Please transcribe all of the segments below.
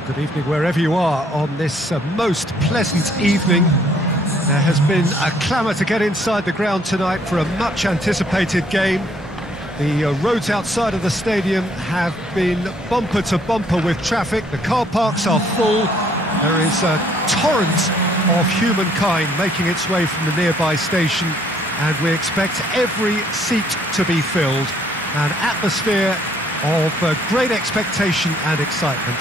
Well, good evening wherever you are on this most pleasant evening. There has been a clamour to get inside the ground tonight for a much-anticipated game. The roads outside of the stadium have been bumper to bumper with traffic. The car parks are full. There is a torrent of humankind making its way from the nearby station, and we expect every seat to be filled. An atmosphere of great expectation and excitement.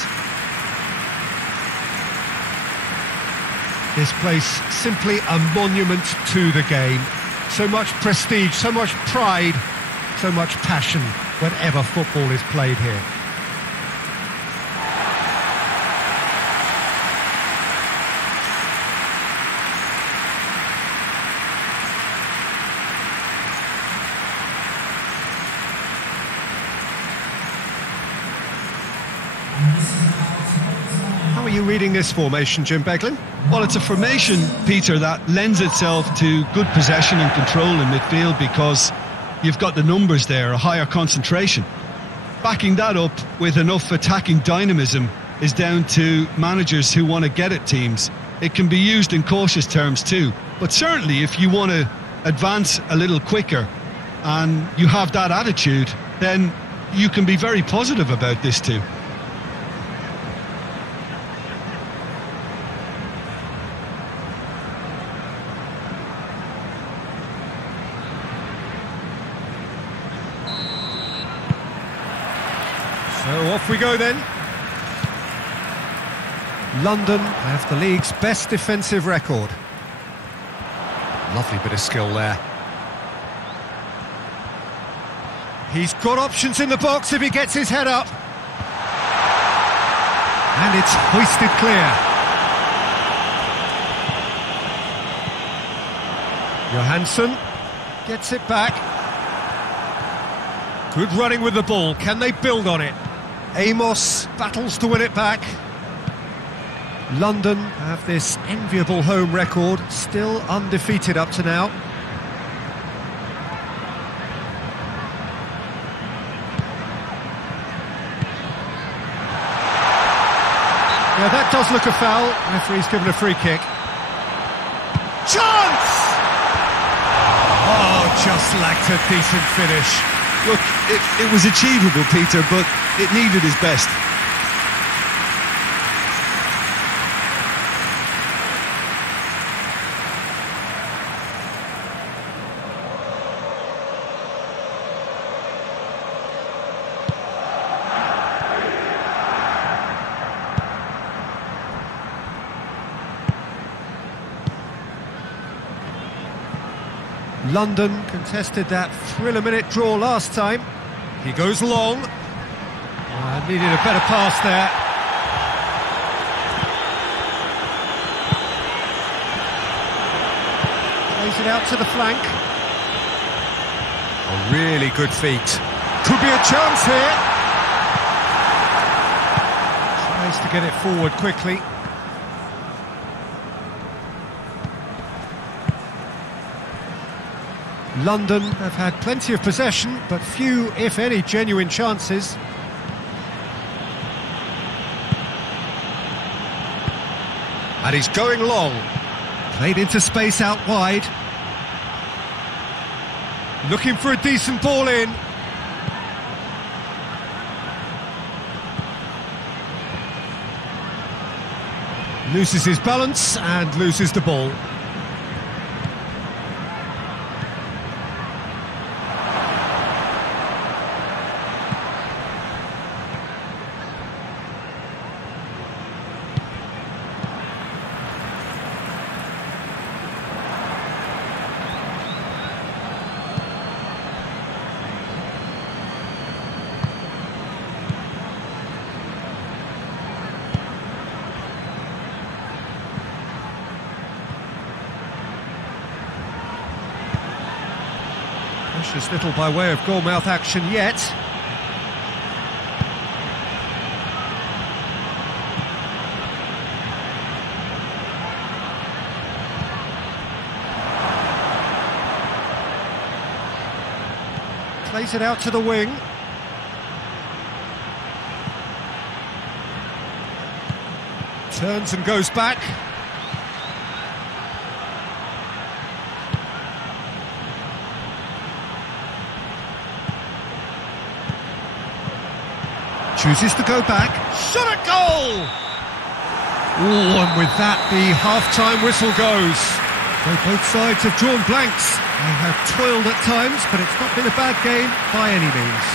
This place simply a monument to the game. So much prestige, so much pride, so much passion whenever football is played here. How are you reading this formation, Jim Beglin? Well, it's a formation, Peter, that lends itself to good possession and control in midfield because you've got the numbers there, a higher concentration. Backing that up with enough attacking dynamism is down to managers who want to get at teams. It can be used in cautious terms too, but certainly if you want to advance a little quicker and you have that attitude, then you can be very positive about this too. So off we go then. London have the league's best defensive record. Lovely bit of skill there. He's got options in the box if he gets his head up. And it's hoisted clear. Johansson gets it back. Good running with the ball. Can they build on it? Amos battles to win it back. London have this enviable home record, still undefeated up to now. Yeah, that does look a foul. Referee's given a free kick. Chance! Oh, just lacked a decent finish. Look, it was achievable, Peter, but it needed his best. London contested that thriller-minute draw last time. He goes long. Needed a better pass there. Plays it out to the flank. A really good feat. Could be a chance here. Tries to get it forward quickly. London have had plenty of possession, but few, if any, genuine chances. And he's going long. Played into space out wide. Looking for a decent ball in. Loses his balance and loses the ball. Precious little by way of goalmouth action yet. Plays it out to the wing. Turns and goes back. Chooses to go back. Shot at goal! Oh, and with that, the half-time whistle goes. So both sides have drawn blanks. They have toiled at times, but it's not been a bad game by any means.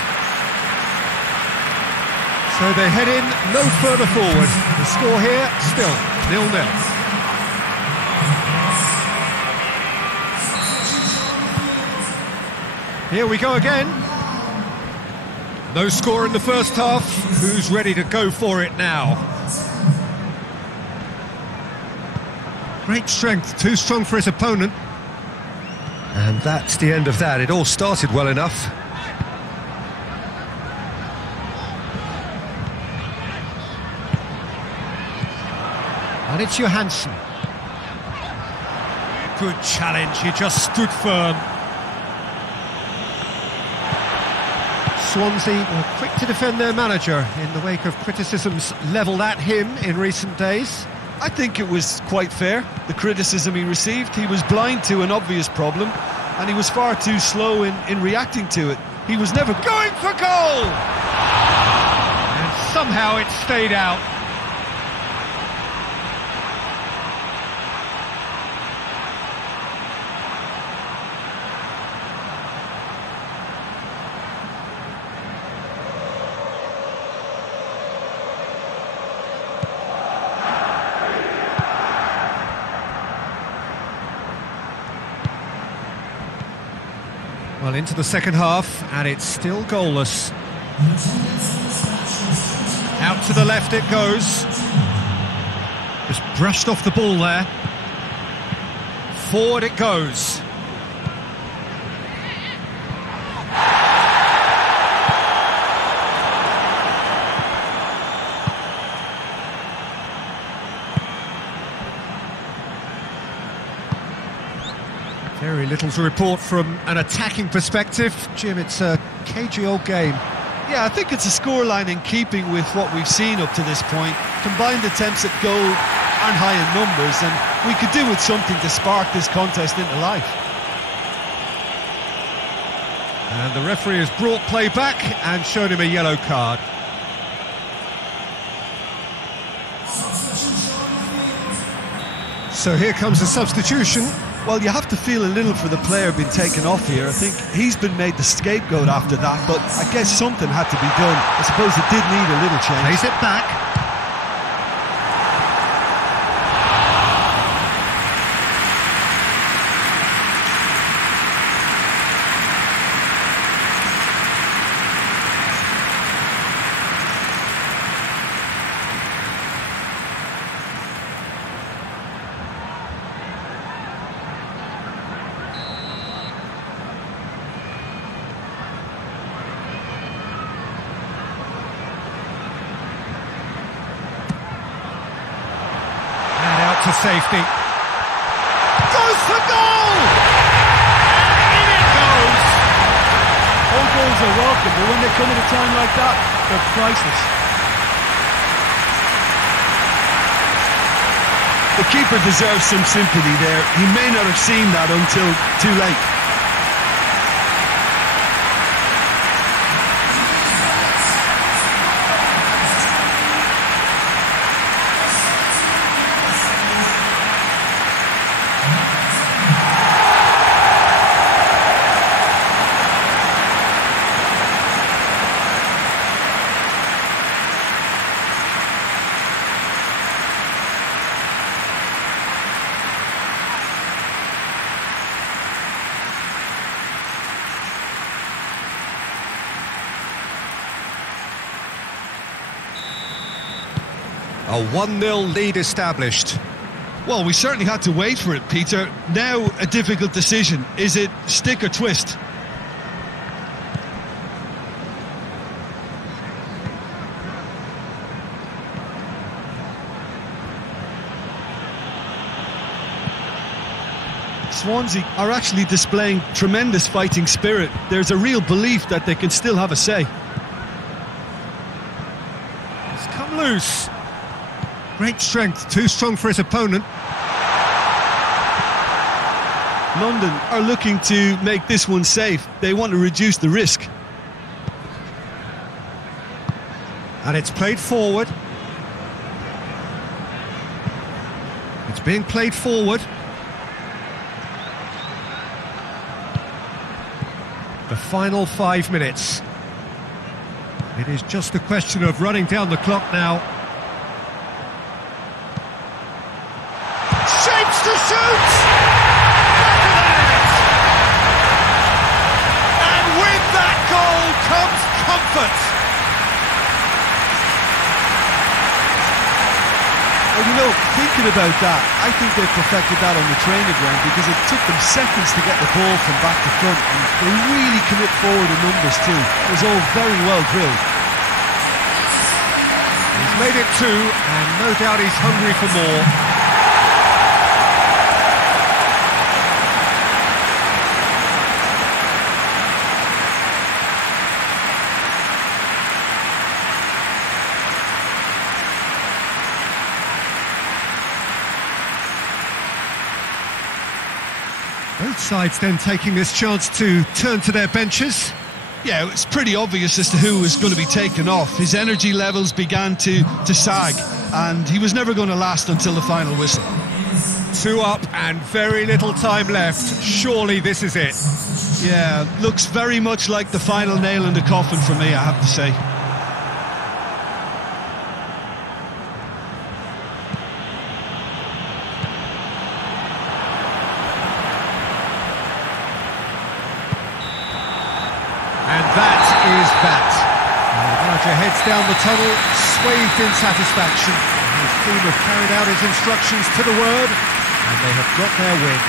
So they head in no further forward. The score here, still 0-0. Here we go again. No score in the first half. Who's ready to go for it now? Great strength, too strong for his opponent. And that's the end of that. It all started well enough. And it's Johansson. Good challenge, he just stood firm. Swansea were quick to defend their manager in the wake of criticisms levelled at him in recent days. I think it was quite fair, the criticism he received. He was blind to an obvious problem, and he was far too slow in reacting to it. He was never going for goal! And somehow it stayed out. Well, into the second half, and it's still goalless. Out to the left it goes. Just brushed off the ball there. Forward it goes. Very little to report from an attacking perspective. Jim, it's a cagey old game. Yeah, I think it's a scoreline in keeping with what we've seen up to this point. Combined attempts at goal aren't high in numbers, and we could do with something to spark this contest into life. And the referee has brought play back and shown him a yellow card. So here comes a substitution. Well, you have to feel a little for the player being taken off here. I think he's been made the scapegoat after that, but I guess something had to be done. I suppose it did need a little change. Plays it back. To safety. Goes for goal! And in it goes! All goals are welcome, but when they come at a time like that, they're priceless. The keeper deserves some sympathy there. He may not have seen that until too late. A 1-0 lead established. Well, we certainly had to wait for it, Peter. Now a difficult decision. Is it stick or twist? Swansea are actually displaying tremendous fighting spirit. There's a real belief that they can still have a say. It's come loose. Great strength, too strong for his opponent. London are looking to make this one safe. They want to reduce the risk. And it's played forward. It's being played forward. The final 5 minutes. It is just a question of running down the clock now. Shapes to shoot! Back of the net! And with that goal comes comfort. Well, you know, thinking about that, I think they perfected that on the training ground because it took them seconds to get the ball from back to front, and they really commit forward in numbers too. It was all very well drilled. He's made it two, and no doubt he's hungry for more. Both sides then taking this chance to turn to their benches. Yeah, it's pretty obvious as to who was going to be taken off. His energy levels began to sag, and he was never going to last until the final whistle. 2 up and very little time left. Surely this is it. Yeah, looks very much like the final nail in the coffin for me, I have to say. And that is that. The manager heads down the tunnel, swathed in satisfaction. His team have carried out his instructions to the word, and they have got their win.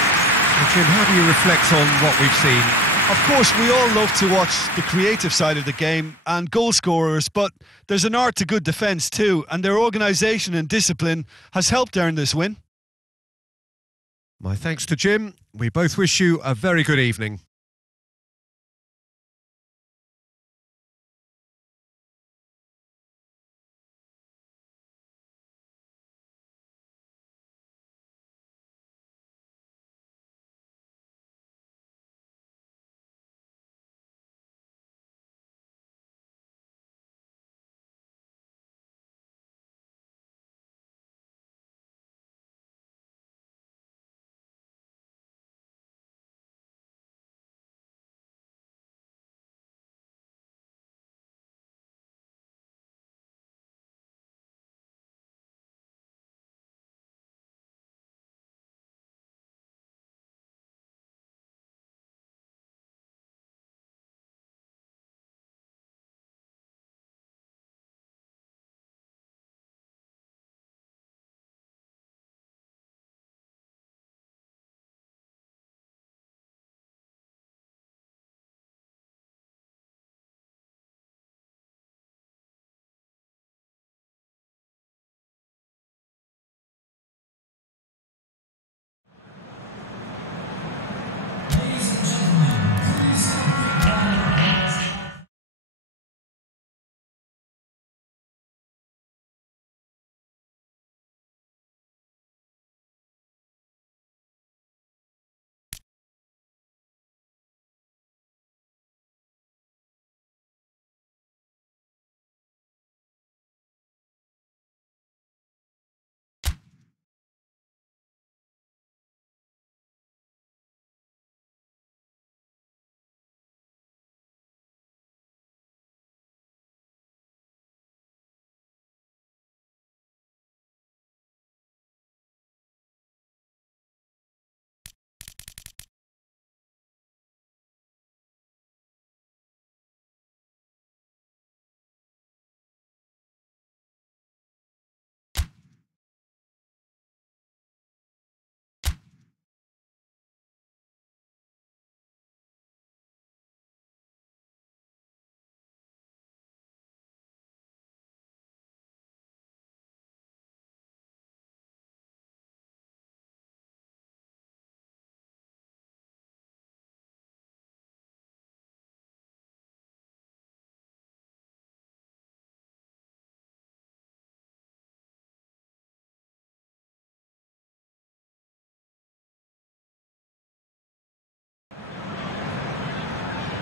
And Jim, how do you reflect on what we've seen? Of course, we all love to watch the creative side of the game and goal scorers, but there's an art to good defence too, and their organisation and discipline has helped earn this win. My thanks to Jim. We both wish you a very good evening.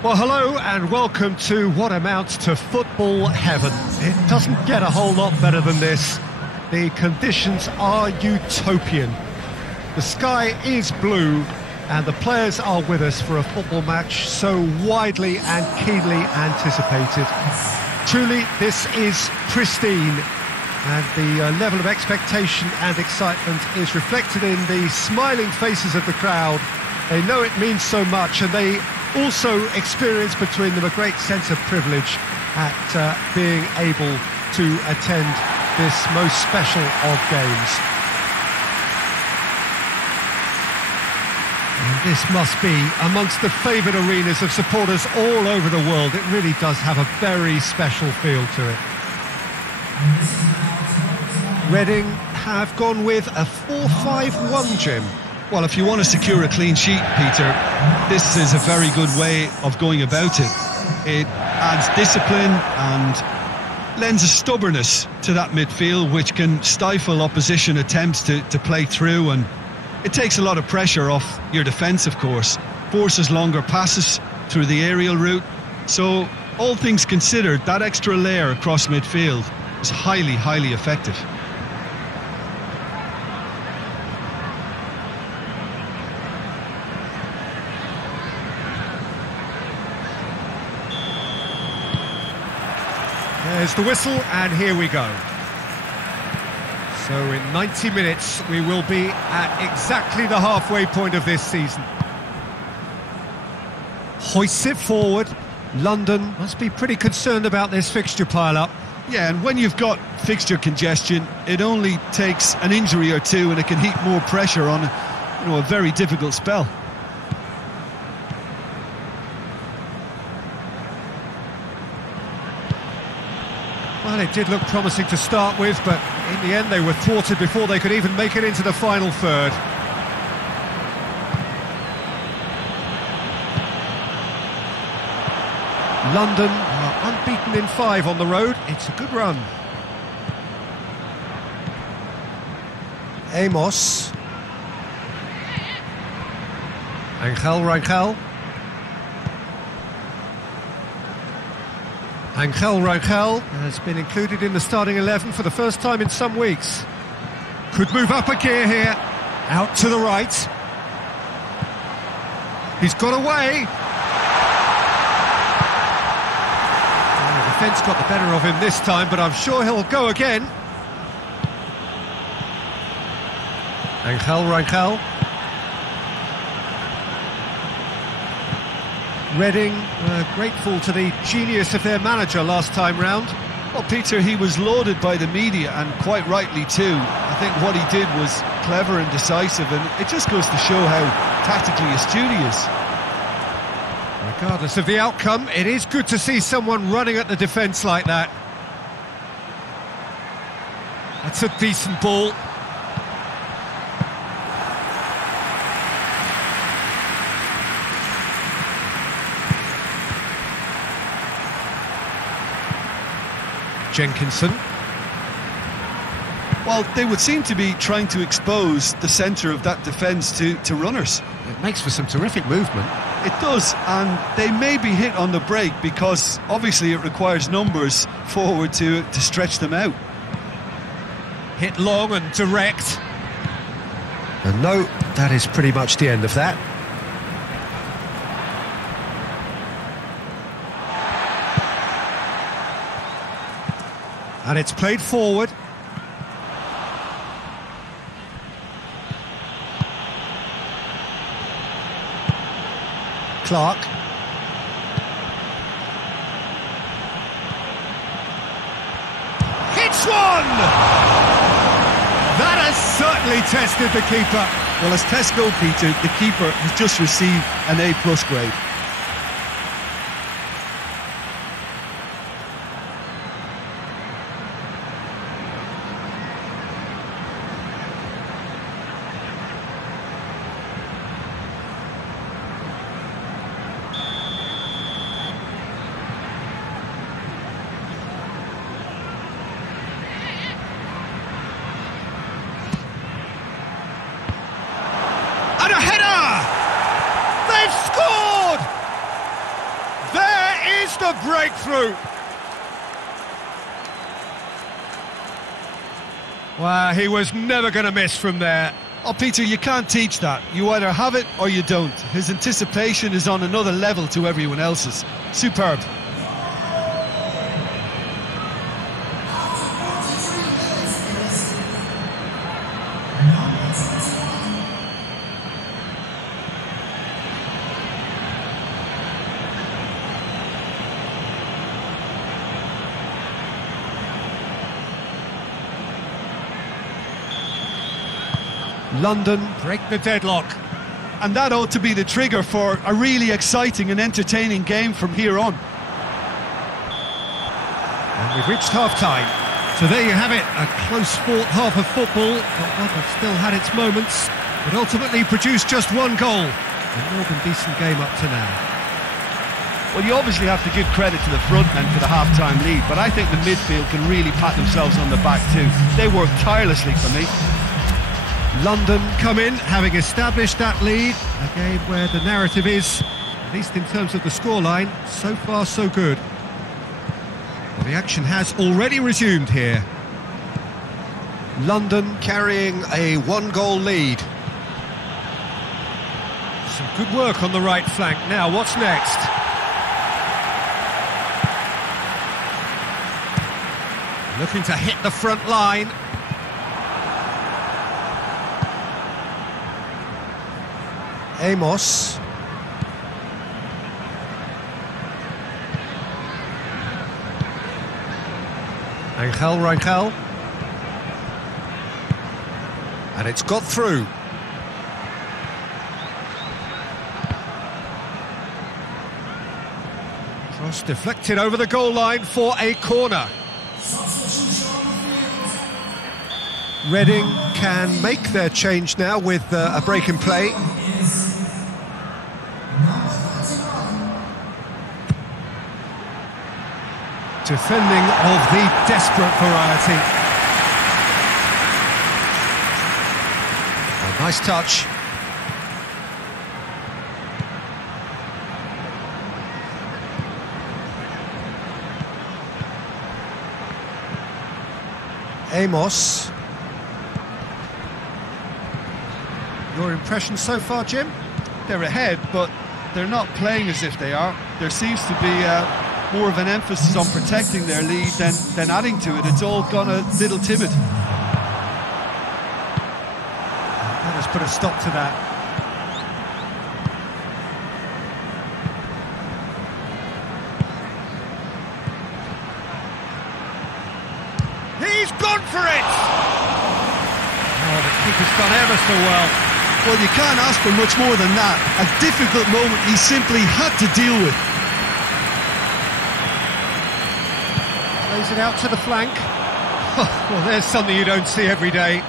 Well, hello and welcome to what amounts to football heaven. It doesn't get a whole lot better than this. The conditions are utopian. The sky is blue and the players are with us for a football match so widely and keenly anticipated. Truly, this is pristine, and the level of expectation and excitement is reflected in the smiling faces of the crowd. They know it means so much, and they also experience between them a great sense of privilege at being able to attend this most special of games. And this must be amongst the favoured arenas of supporters all over the world. It really does have a very special feel to it. Reading have gone with a 4-5-1, Jim. Well, if you want to secure a clean sheet, Peter, this is a very good way of going about it. It adds discipline and lends a stubbornness to that midfield, which can stifle opposition attempts to play through, and it takes a lot of pressure off your defence, of course. Forces longer passes through the aerial route. So, all things considered, that extra layer across midfield is highly, highly effective. There's the whistle, and here we go. So in 90 minutes, we will be at exactly the halfway point of this season. Hoists it forward. London must be pretty concerned about this fixture pile-up. Yeah, and when you've got fixture congestion, it only takes an injury or two and it can heap more pressure on, a very difficult spell. Well, it did look promising to start with, but in the end they were thwarted before they could even make it into the final third. London are unbeaten in 5 on the road. It's a good run. Amos. Angel Rangel has been included in the starting 11 for the first time in some weeks. Could move up a gear here. Out to the right. He's got away. Well, the defence got the better of him this time, but I'm sure he'll go again. Angel Rangel. Reading were grateful to the genius of their manager last time round. Well, Peter, he was lauded by the media, and quite rightly too. I think what he did was clever and decisive, and it just goes to show how tactically astute he is. Regardless of the outcome, it is good to see someone running at the defence like that. That's a decent ball. Jenkinson. Well, they would seem to be trying to expose the centre of that defence to runners. It makes for some terrific movement. It does, and they may be hit on the break because obviously it requires numbers forward to stretch them out. Hit long and direct. And no, that is pretty much the end of that. And it's played forward. Clark. Hits one! That has certainly tested the keeper. Well, as tests go, Peter, the keeper has just received an A+ grade. And a header! They've scored! the breakthrough! Well, he was never going to miss from there. Oh, Peter, you can't teach that. You either have it or you don't. His anticipation is on another level to everyone else's. Superb. London break the deadlock. And that ought to be the trigger for a really exciting and entertaining game from here on. And we've reached half-time. So there you have it, a close-fought half of football, but one that still had its moments, but ultimately produced just one goal. A more than decent game up to now. Well, you obviously have to give credit to the front men for the half-time lead, but I think the midfield can really pat themselves on the back too. They worked tirelessly for me. London come in, having established that lead, a game where the narrative is, at least in terms of the scoreline, so far so good. Well, the action has already resumed here. London carrying a one-goal lead. Some good work on the right flank. Now, what's next? Looking to hit the front line. Amos. Rangel. And it's got through. Cross deflected over the goal line for a corner. Reading can make their change now with a break in play. Defending of the desperate variety. A nice touch. Amos. Your impression so far, Jim? They're ahead, but they're not playing as if they are. There seems to be more of an emphasis on protecting their lead than adding to it. It's all gone a little timid. Let us put a stop to that. He's gone for it! Oh, the keeper's done ever so well. Well, you can't ask for much more than that. A difficult moment he simply had to deal with. Plays it out to the flank. Well, there's something you don't see every day.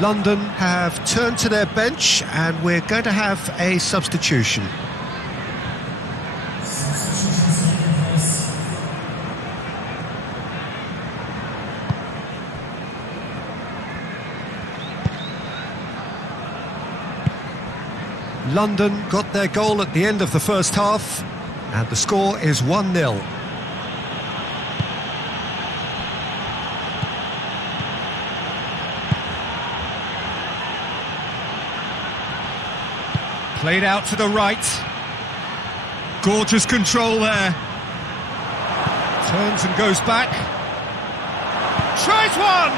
London have turned to their bench and we're going to have a substitution. London got their goal at the end of the first half and the score is 1-0. Played out to the right. Gorgeous control there. Turns and goes back. Tries one!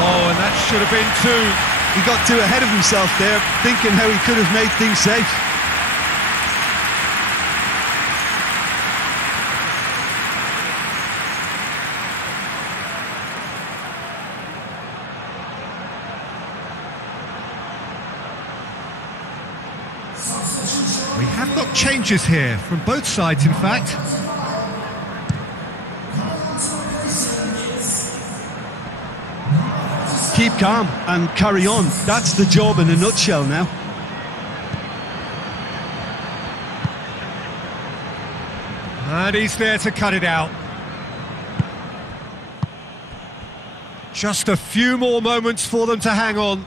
Oh, and that should have been two. He got too ahead of himself there, thinking how he could have made things safe. We have got changes here, from both sides in fact. Keep calm and carry on. That's the job in a nutshell now. And he's there to cut it out. Just a few more moments for them to hang on.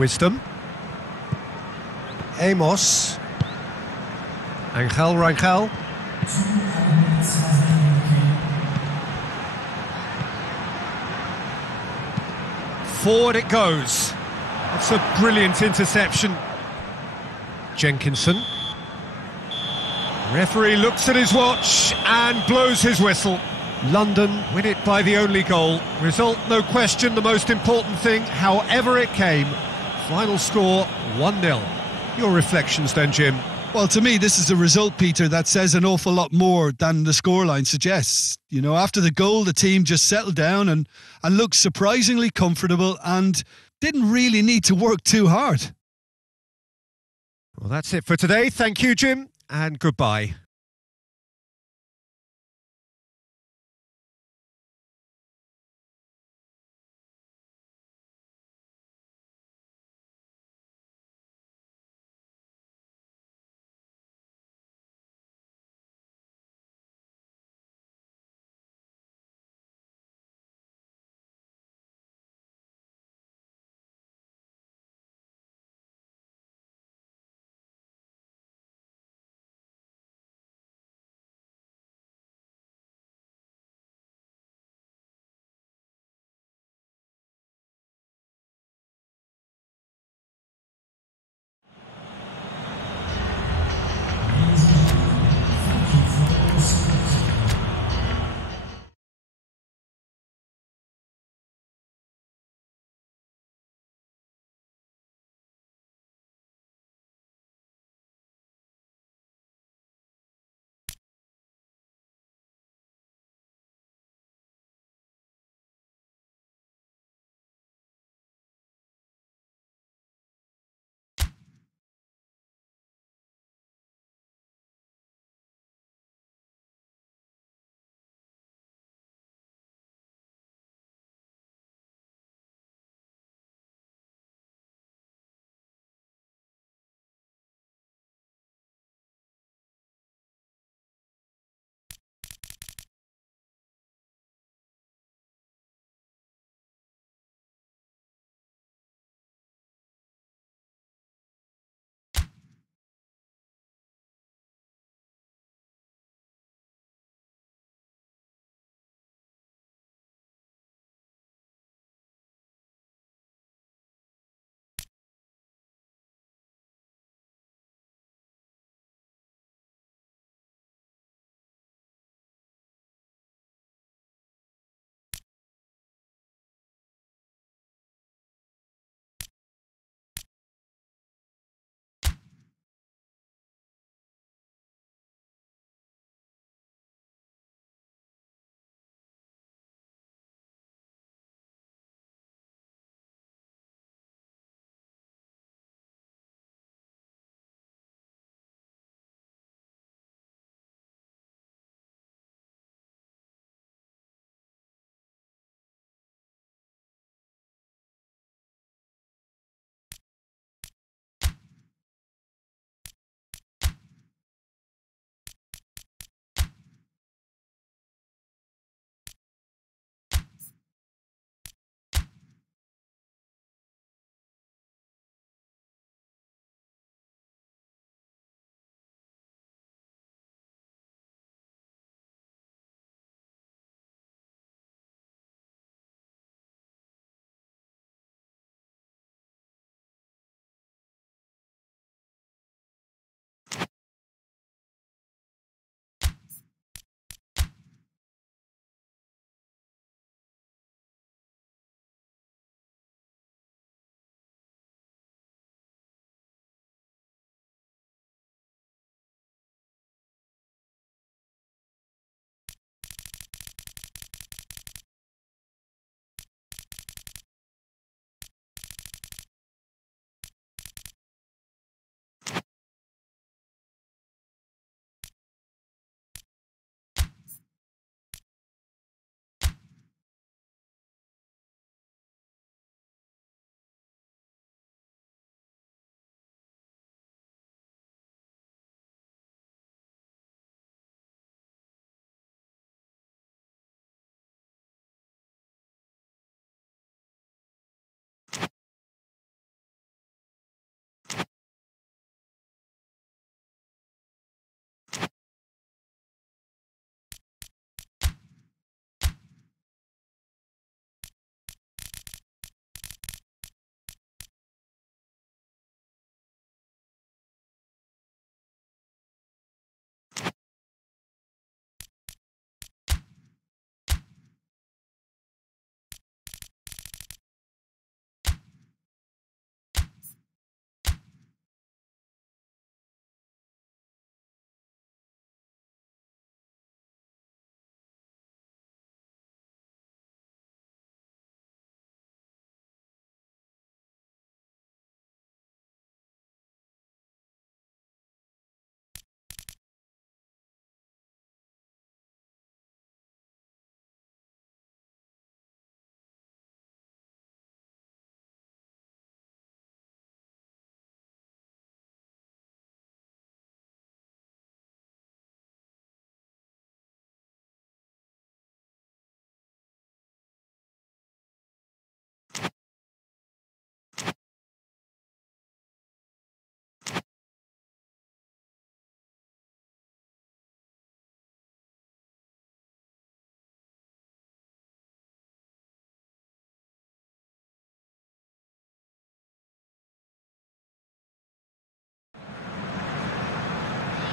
Wisdom. Amos. Rangel. Forward it goes. That's a brilliant interception. Jenkinson. Referee looks at his watch and blows his whistle. London win it by the only goal. Result, no question, the most important thing, however it came. Final score, 1-0. Your reflections then, Jim? Well, to me, this is a result, Peter, that says an awful lot more than the scoreline suggests. You know, after the goal, the team just settled down and looked surprisingly comfortable and didn't really need to work too hard. Well, that's it for today. Thank you, Jim, and goodbye.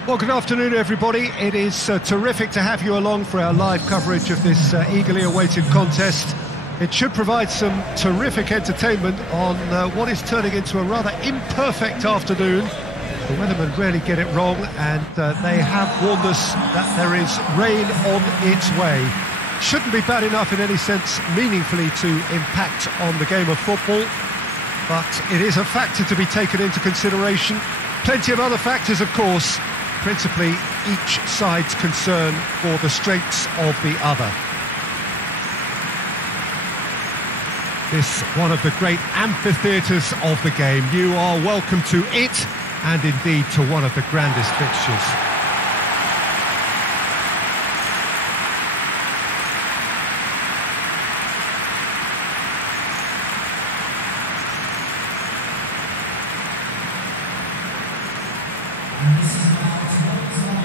Well, good afternoon, everybody. It is terrific to have you along for our live coverage of this eagerly awaited contest. It should provide some terrific entertainment on what is turning into a rather imperfect afternoon. The weathermen rarely get it wrong, and they have warned us that there is rain on its way. Shouldn't be bad enough in any sense meaningfully to impact on the game of football, but it is a factor to be taken into consideration. Plenty of other factors, of course, principally each side's concern for the strengths of the other. This one of the great amphitheatres of the game. You are welcome to it, and indeed to one of the grandest fixtures.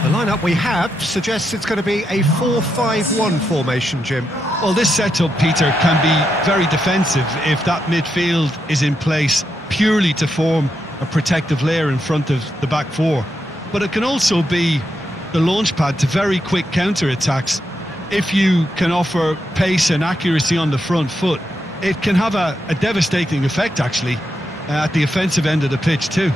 The lineup we have suggests it's going to be a 4-5-1 formation, Jim. Well, this setup, Peter, can be very defensive if that midfield is in place purely to form a protective layer in front of the back four. But it can also be the launch pad to very quick counter-attacks. If you can offer pace and accuracy on the front foot, it can have a devastating effect, actually, at the offensive end of the pitch too.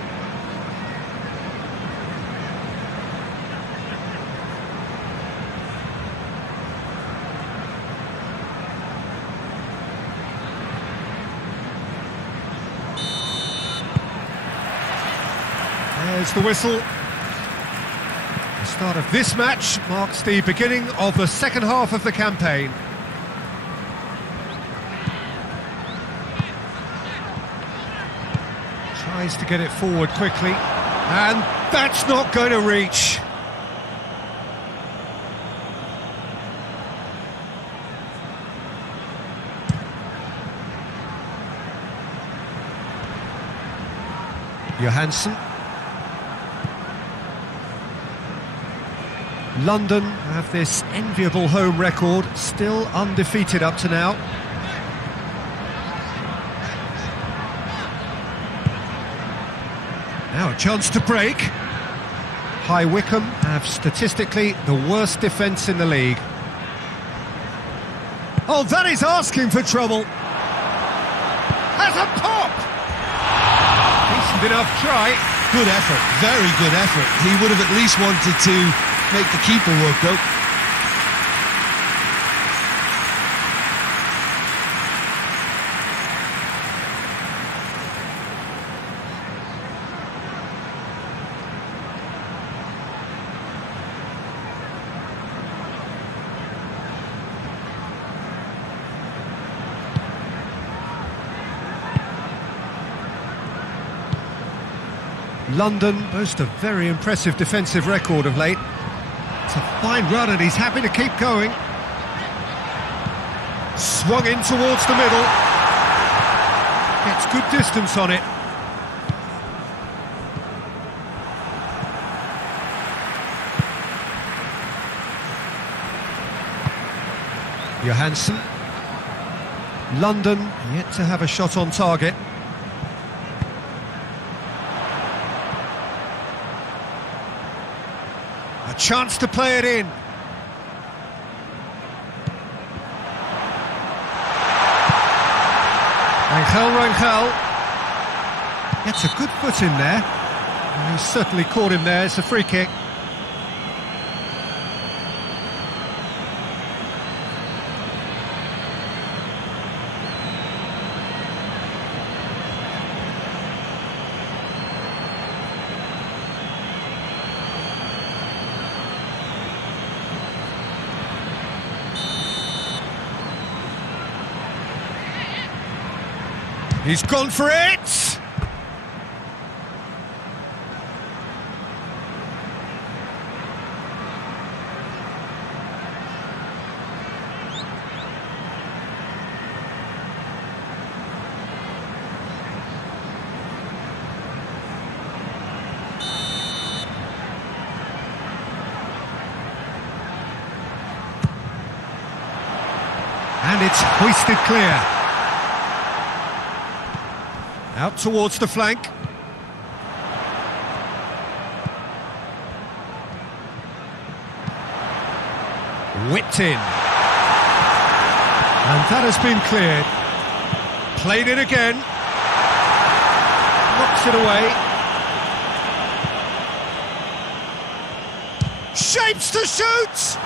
There's the whistle. The start of this match marks the beginning of the second half of the campaign. Tries to get it forward quickly, and that's not going to reach. Johansson. London have this enviable home record, still undefeated up to now. Now a chance to break. High Wycombe have statistically the worst defence in the league. Oh, that is asking for trouble. Has a pop! Decent enough try. Good effort, very good effort. He would have at least wanted to make the keeper work, though. London boast a very impressive defensive record of late. It's a fine run and he's happy to keep going. Swung in towards the middle. Gets good distance on it. Johansson. London yet to have a shot on target. A chance to play it in. Rangel gets a good foot in there. He certainly caught him there. It's a free kick. He's gone for it! And it's hoisted clear. Out towards the flank. Whipped in. And that has been cleared. Played it again. Knocks it away. Shapes to shoot!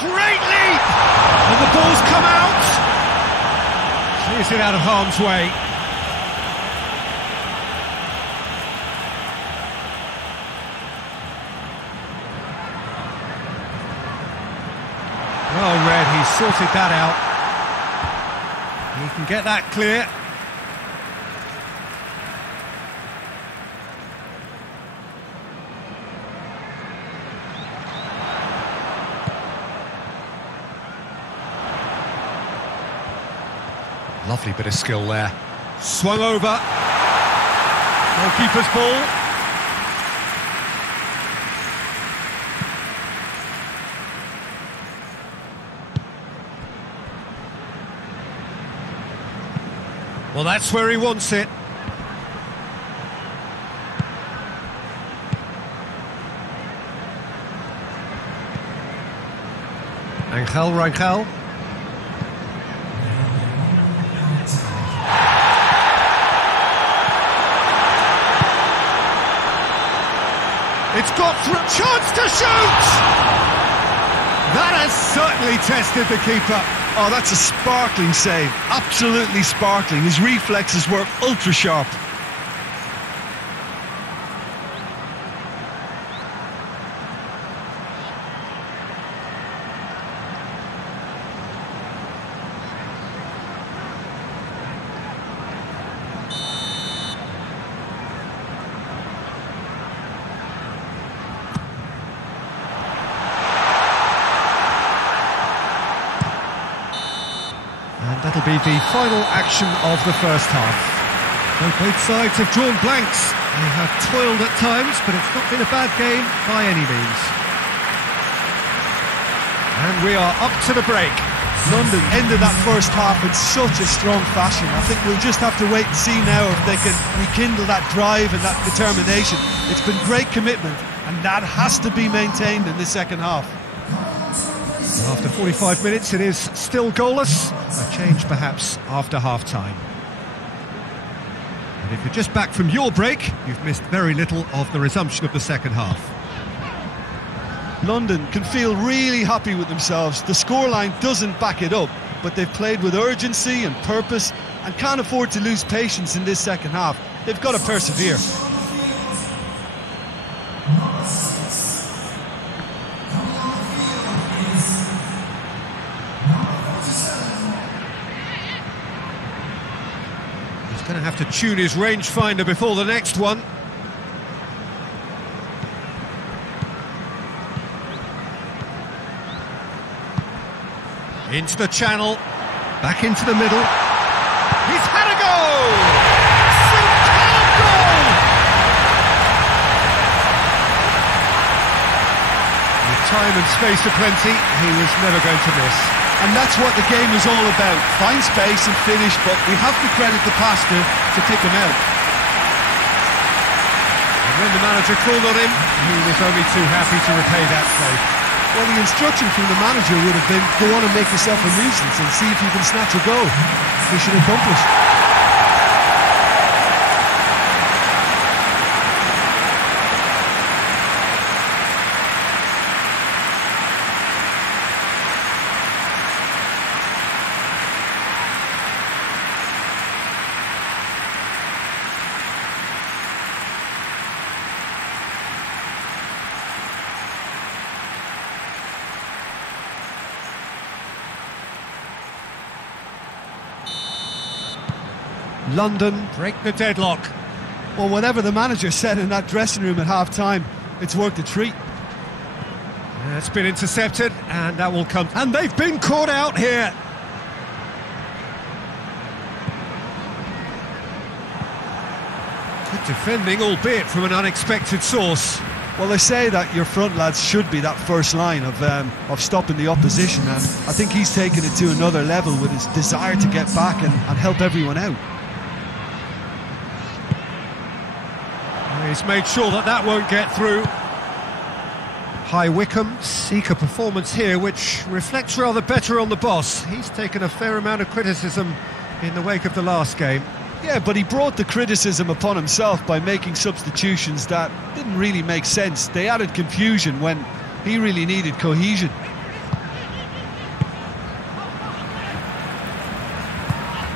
Great leap! And the ball's come out! Clears it out of harm's way. Well read, he sorted that out. He can get that clear. Lovely bit of skill there. Swung over. Goalkeeper's ball. Well, that's where he wants it. Rangel. It's got through. Chance to shoot! That has certainly tested the keeper. Oh, that's a sparkling save. Absolutely sparkling. His reflexes were ultra sharp. And that'll be the final action of the first half. Both sides have drawn blanks. They have toiled at times, but it's not been a bad game by any means. And we are up to the break. London ended that first half in such a strong fashion. I think we'll just have to wait and see now if they can rekindle that drive and that determination. It's been great commitment, and that has to be maintained in the second half. After 45 minutes, it is still goalless. A change perhaps after half-time. And if you're just back from your break, you've missed very little of the resumption of the second half. London can feel really happy with themselves. The scoreline doesn't back it up, but they've played with urgency and purpose and can't afford to lose patience in this second half. They've got to persevere. He's going to have to tune his rangefinder before the next one. Into the channel, back into the middle. He's had a goal! Superb goal! With time and space aplenty, he was never going to miss. And that's what the game is all about. Find space and finish, but we have to credit the passer to pick him out. And when the manager called on him, he was only too happy to repay that play. Well, the instruction from the manager would have been, go on and make yourself a nuisance and see if you can snatch a goal. Mission accomplished. London break the deadlock. Well, whatever the manager said in that dressing room at half-time, it's worked a treat. It's been intercepted, and that will come. And they've been caught out here. Good defending, albeit from an unexpected source. Well, they say that your front lads should be that first line of stopping the opposition, and I think he's taken it to another level with his desire to get back and help everyone out. He's made sure that that won't get through. High Wycombe seek a performance here which reflects rather better on the boss. He's taken a fair amount of criticism in the wake of the last game. Yeah, but he brought the criticism upon himself by making substitutions that didn't really make sense. They added confusion when he really needed cohesion.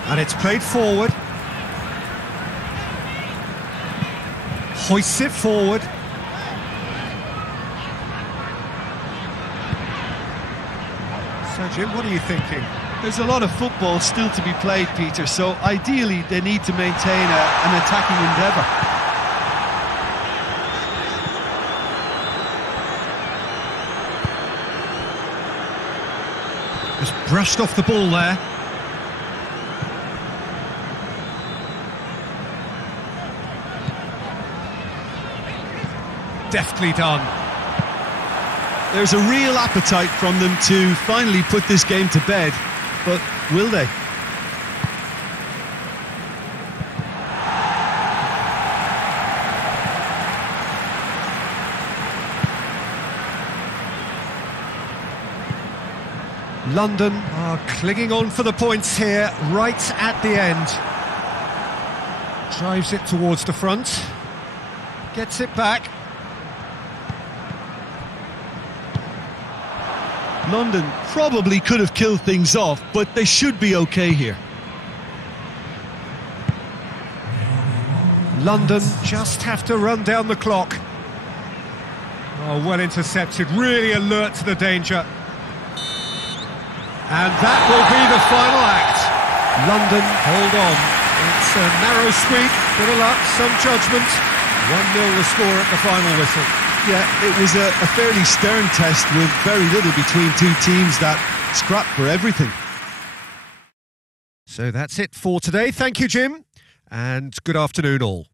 And it's played forward. Hoists it forward. So, Jim, what are you thinking? There's a lot of football still to be played, Peter, so ideally they need to maintain an attacking endeavour. Just brushed off the ball there. Deftly done. There's a real appetite from them to finally put this game to bed, but will they? London are clinging on for the points here, right at the end. Drives it towards the front. Gets it back. London probably could have killed things off, but they should be okay here. London just have to run down the clock. Oh, well intercepted, really alert to the danger. And that will be the final act. London, hold on. It's a narrow squeak, bit of luck, some judgment. 1-0 the score at the final whistle. Yeah, it was a fairly stern test with very little between two teams that scrapped for everything. So that's it for today. Thank you, Jim, and good afternoon all.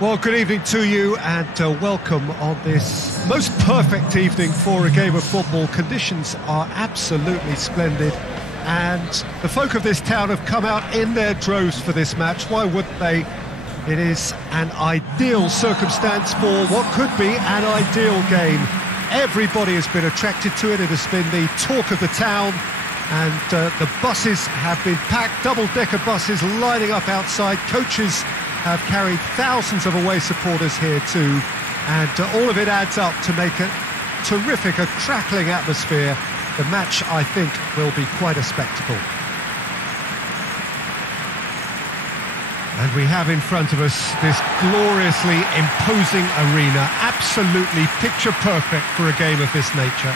Well, good evening to you and welcome on this most perfect evening for a game of football. Conditions are absolutely splendid and the folk of this town have come out in their droves for this match. Why wouldn't they? It is an ideal circumstance for what could be an ideal game. Everybody has been attracted to it. It has been the talk of the town, and the buses have been packed, double-decker buses lining up outside. Coaches have carried thousands of away supporters here too, and all of it adds up to make a terrific, a crackling atmosphere. The match, I think, will be quite a spectacle. And we have in front of us this gloriously imposing arena, absolutely picture perfect for a game of this nature.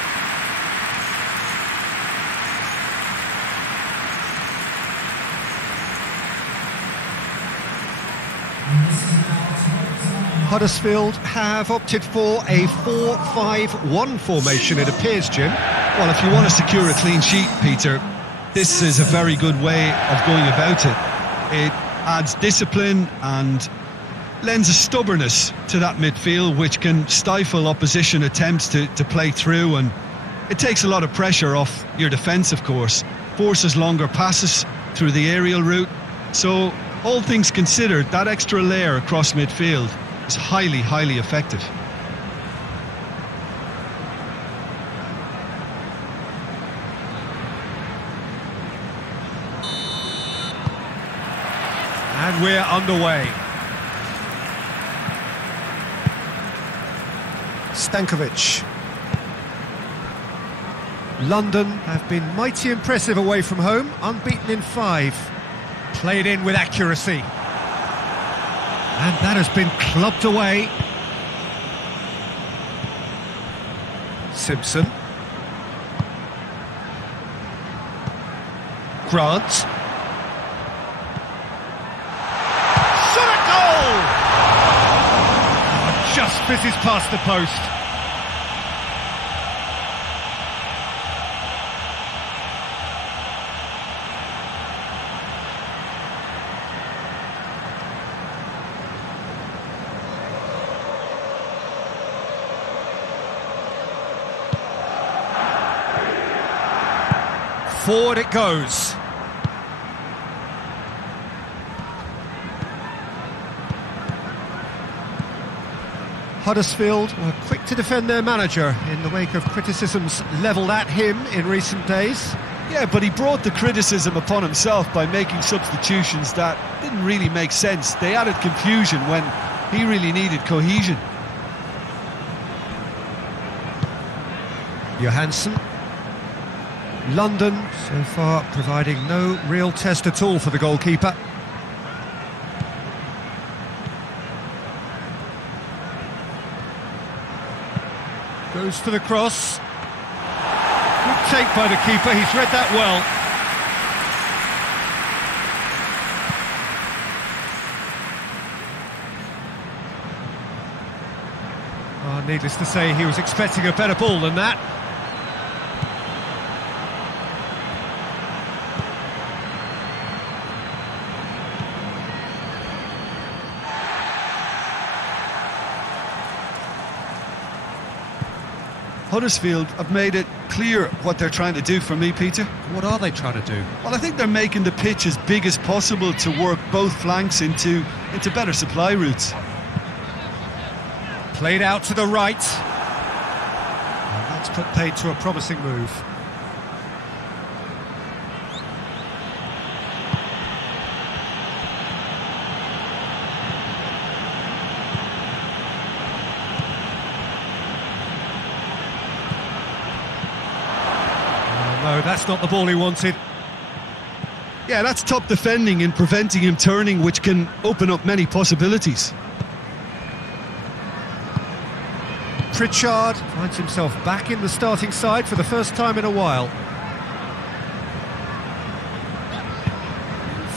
Huddersfield have opted for a 4-5-1 formation, it appears, Jim. Well, if you want to secure a clean sheet, Peter, this is a very good way of going about it. It adds discipline and lends a stubbornness to that midfield which can stifle opposition attempts to play through, and it takes a lot of pressure off your defence, of course, forces longer passes through the aerial route. So all things considered, that extra layer across midfield is highly, highly effective. And we're underway. Stankovic. London have been mighty impressive away from home, unbeaten in 5. Played in with accuracy. And that has been clubbed away. Simpson. Grant. Just fizzes past the post. Forward it goes. Huddersfield were quick to defend their manager in the wake of criticisms levelled at him in recent days. Yeah, but he brought the criticism upon himself by making substitutions that didn't really make sense. They added confusion when he really needed cohesion. Johansson. London, so far, providing no real test at all for the goalkeeper. Goes for the cross. Good take by the keeper, he's read that well. Oh, needless to say, he was expecting a better ball than that. Huddersfield have made it clear what they're trying to do for me, Peter. What are they trying to do? Well, I think they're making the pitch as big as possible to work both flanks into better supply routes. Played out to the right. And that's put paid to a promising move. No, that's not the ball he wanted. Yeah, that's top defending and preventing him turning, which can open up many possibilities. Pritchard finds himself back in the starting side for the first time in a while.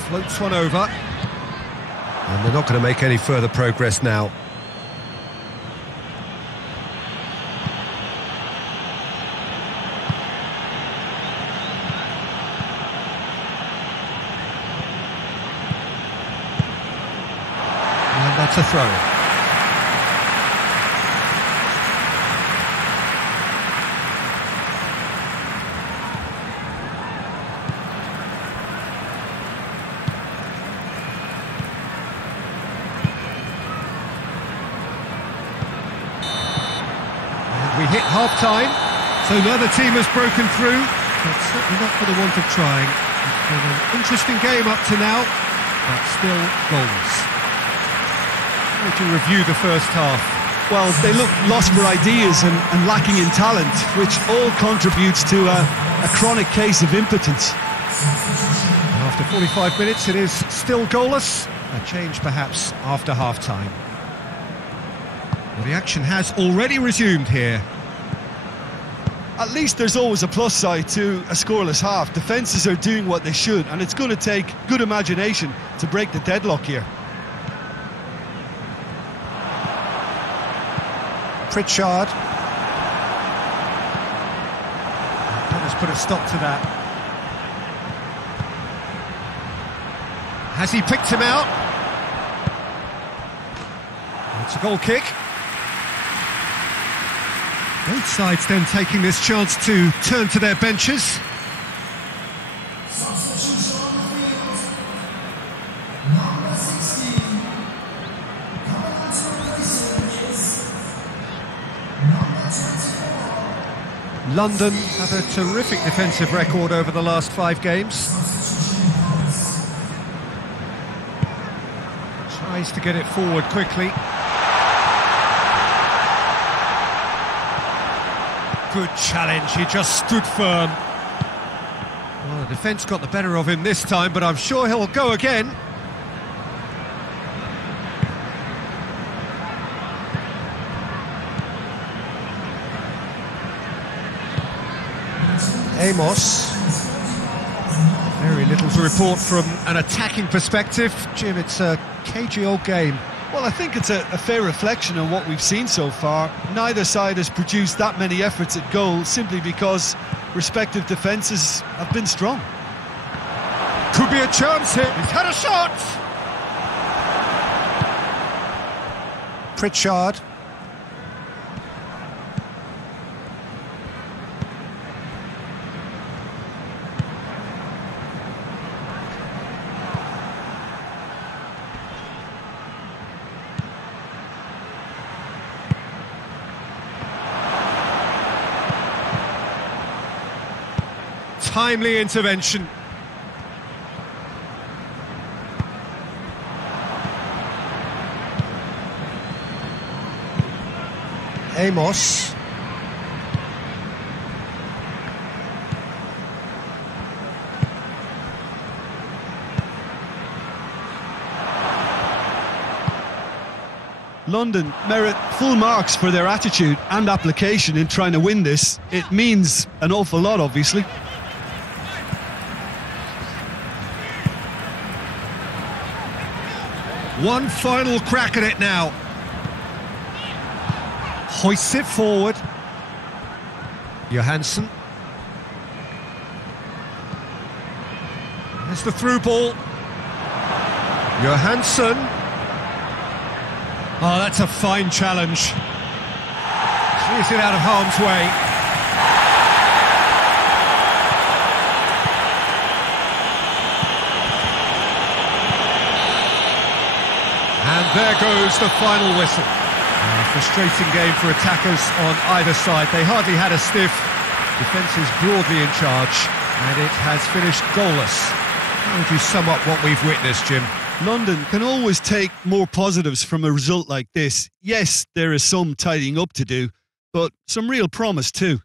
Floats one over. And they're not going to make any further progress now. And that's a throw. We hit half-time, so neither team has broken through, but certainly not for the want of trying. It's been an interesting game up to now, but still goalless. How would you review the first half? Well, they look lost for ideas and lacking in talent, which all contributes to a chronic case of impotence. After 45 minutes, it is still goalless. A change perhaps after half-time. Well, the action has already resumed here. At least there's always a plus side to a scoreless half. Defences are doing what they should, and it's going to take good imagination to break the deadlock here. Pritchard. Let's put a stop to that. Has he picked him out? It's a goal kick. Both sides then taking this chance to turn to their benches. London have a terrific defensive record over the last 5 games. Tries to get it forward quickly. Good challenge, he just stood firm. Well, the defence got the better of him this time, but I'm sure he'll go again. Amos. Very little to report from an attacking perspective. Jim, it's a cagey old game. Well, I think it's a fair reflection on what we've seen so far. Neither side has produced that many efforts at goal simply because respective defences have been strong. Could be a chance here. He's had a shot! Pritchard. Timely intervention. Amos. London merit full marks for their attitude and application in trying to win this. It means an awful lot, obviously. One final crack at it now. Hoists it forward. Johansson. There's the through ball. Johansson. Oh, that's a fine challenge. Clears it out of harm's way. And there goes the final whistle. A frustrating game for attackers on either side. They hardly had a stiff. Defence is broadly in charge, and it has finished goalless. How would you sum up what we've witnessed, Jim? London can always take more positives from a result like this. Yes, there is some tidying up to do, but some real promise too.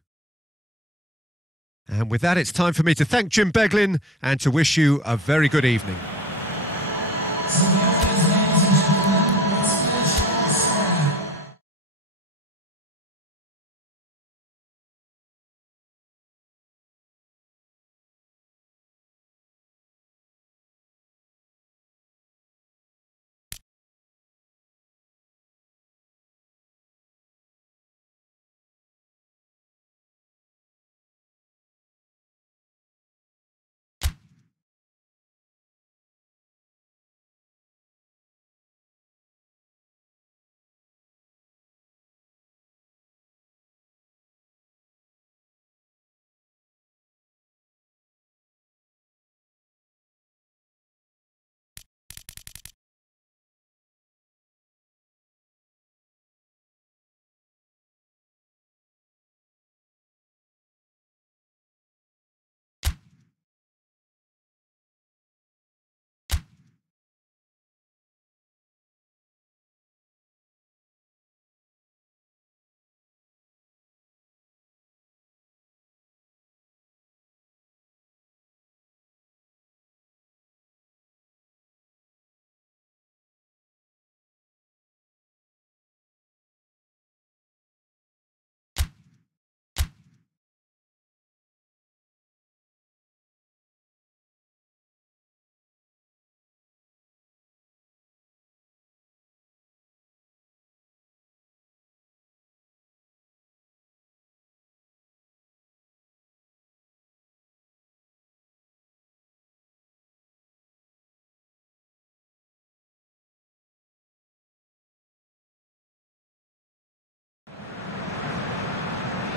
And with that, it's time for me to thank Jim Beglin and to wish you a very good evening.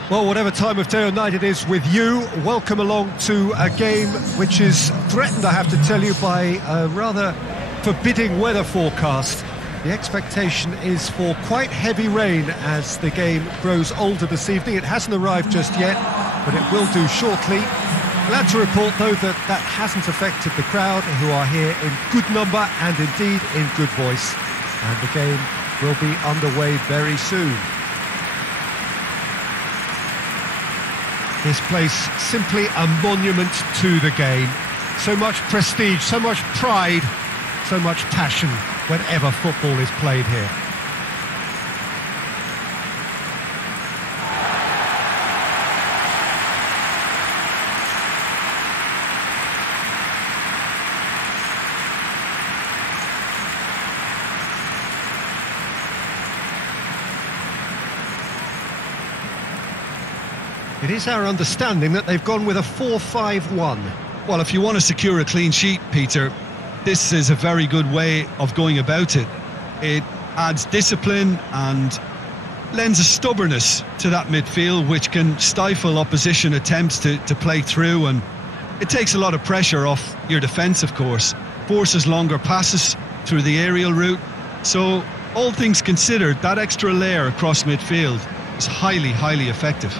Well, whatever time of day or night it is with you, welcome along to a game which is threatened, I have to tell you, by a rather forbidding weather forecast. The expectation is for quite heavy rain as the game grows older this evening. It hasn't arrived just yet, but it will do shortly. Glad to report, though, that that hasn't affected the crowd, who are here in good number and indeed in good voice. And the game will be underway very soon. This place simply a monument to the game. So much prestige, so much pride, so much passion whenever football is played here. It is our understanding that they've gone with a 4-5-1. Well, if you want to secure a clean sheet, Peter, this is a very good way of going about it. It adds discipline and lends a stubbornness to that midfield, which can stifle opposition attempts to play through, and it takes a lot of pressure off your defence, of course. Forces longer passes through the aerial route. So, all things considered, that extra layer across midfield is highly, highly effective.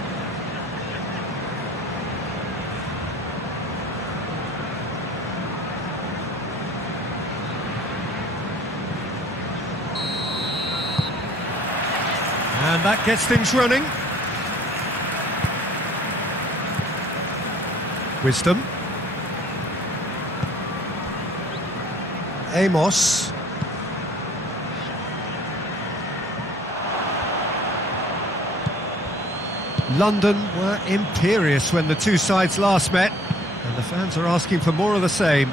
And that gets things running. Wisdom. Amos. London were imperious when the two sides last met, and the fans are asking for more of the same.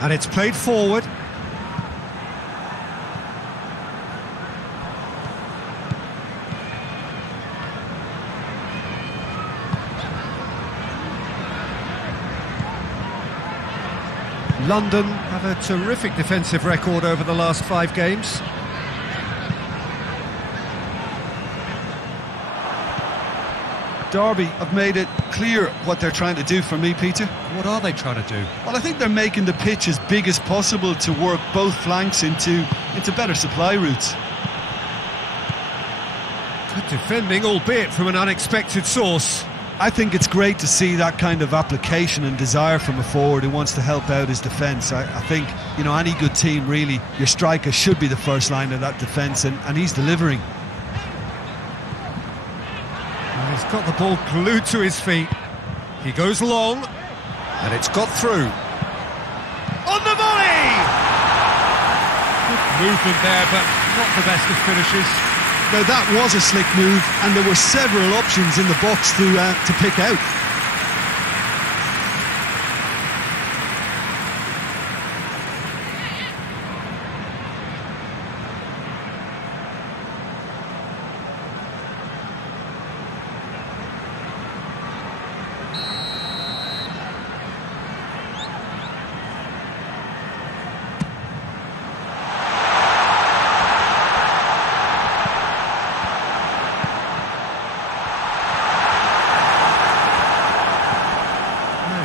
And it's played forward. London have a terrific defensive record over the last 5 games. Derby have made it clear what they're trying to do for me, Peter. What are they trying to do? Well, I think they're making the pitch as big as possible to work both flanks into better supply routes. Good defending, albeit from an unexpected source. I think it's great to see that kind of application and desire from a forward who wants to help out his defence. I think, you know, any good team, really, your striker should be the first line of that defence, and he's delivering. And he's got the ball glued to his feet. He goes long, and it's got through. On the volley! Good movement there, but not the best of finishes. Now that was a slick move, and there were several options in the box to pick out.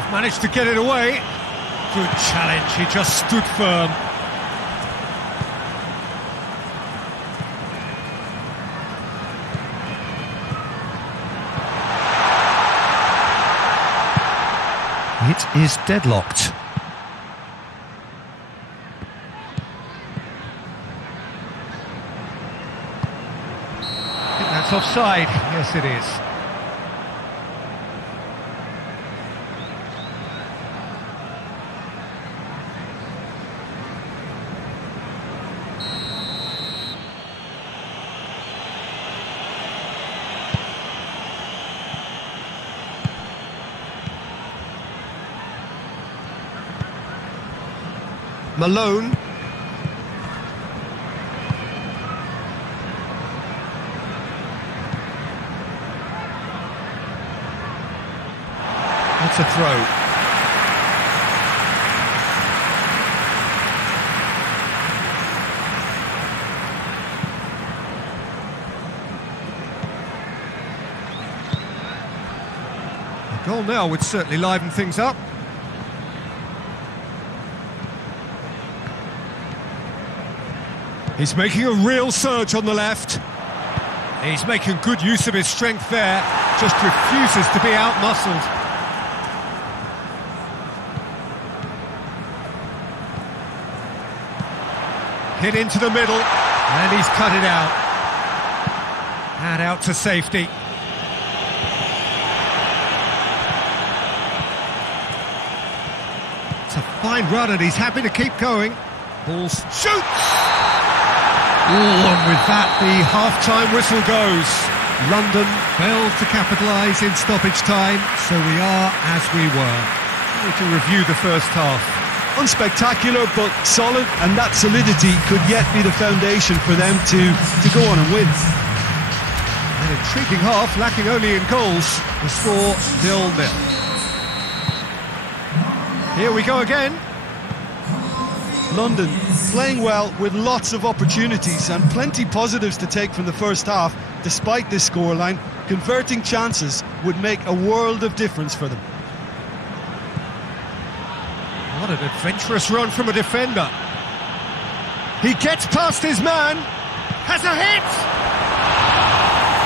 Managed to get it away. Good challenge, he just stood firm. It is deadlocked. I think that's offside. Yes, it is. Malone. It's a throw. Goal now would certainly liven things up. He's making a real surge on the left. He's making good use of his strength there, just refuses to be out-muscled. Hit into the middle, and he's cut it out. And out to safety. It's a fine run, and he's happy to keep going. Ball shoots! And with that, the half-time whistle goes. London failed to capitalise in stoppage time, so we are as we were. We can review the first half. Unspectacular, but solid, and that solidity could yet be the foundation for them to go on and win. An intriguing half, lacking only in goals. The score 0-0. Here we go again. London playing well with lots of opportunities and plenty positives to take from the first half. Despite this scoreline, converting chances would make a world of difference for them. What an adventurous run from a defender. He gets past his man. Has a hit!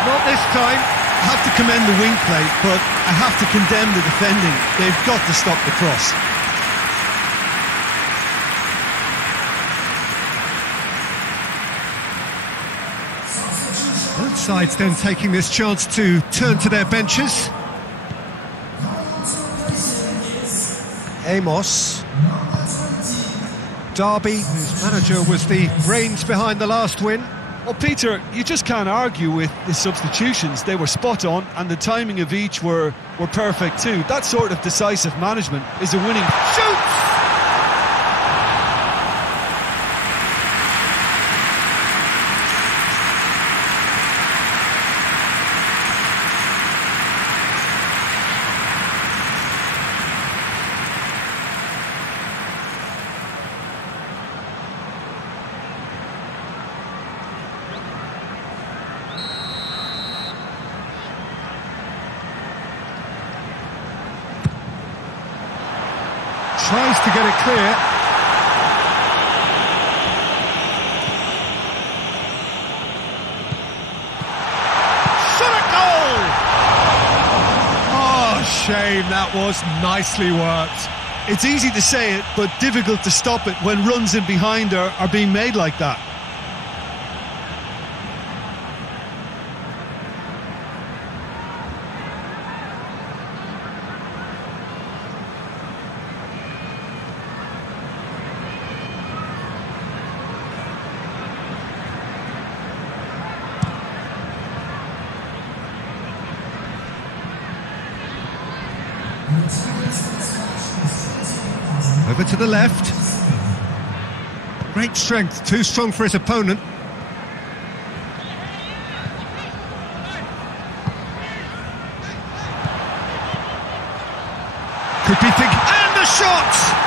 Not this time. I have to commend the wing play, but I have to condemn the defending. They've got to stop the cross. Both sides then taking this chance to turn to their benches. Amos. Derby, whose manager was the brains behind the last win. Well, Peter, you just can't argue with the substitutions. They were spot on, and the timing of each were perfect too. That sort of decisive management is a winning... Shoots! Tries to get it clear. Shot at goal! Oh, shame, that was nicely worked. It's easy to say it, but difficult to stop it when runs in behind are being made like that. Over to the left. Great strength, too strong for his opponent. Could be thinking, and the shot!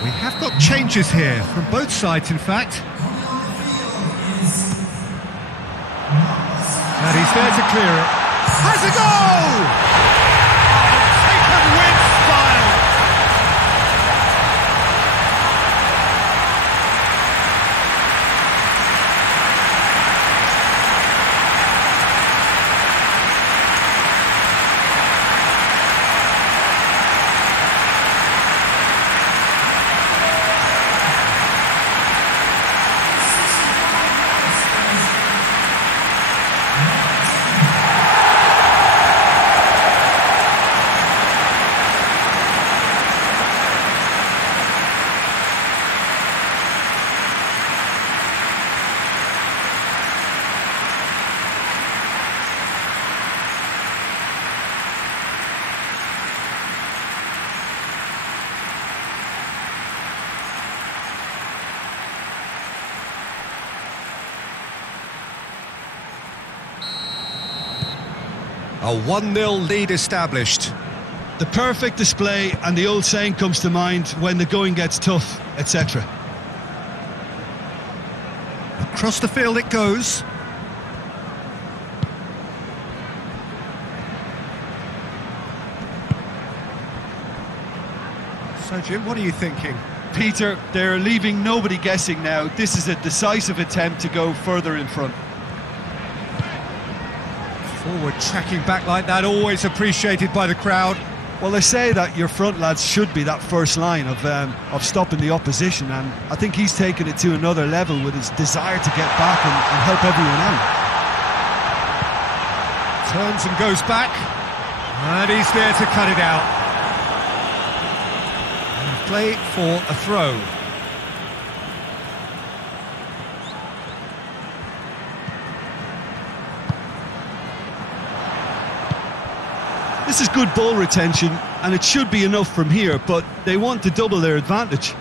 We have got changes here, from both sides in fact. And he's there to clear it. Has a goal! Taken with style! A 1-0 lead established. The perfect display, and the old saying comes to mind: when the going gets tough, etc. Across the field it goes. So, Jim, what are you thinking? Peter, they're leaving nobody guessing now. This is a decisive attempt to go further in front. Forward tracking back like that, always appreciated by the crowd. Well, they say that your front lads should be that first line of stopping the opposition, and I think he's taken it to another level with his desire to get back and help everyone out. Turns and goes back, and he's there to cut it out. Play for a throw. This is good ball retention, and it should be enough from here, but they want to double their advantage.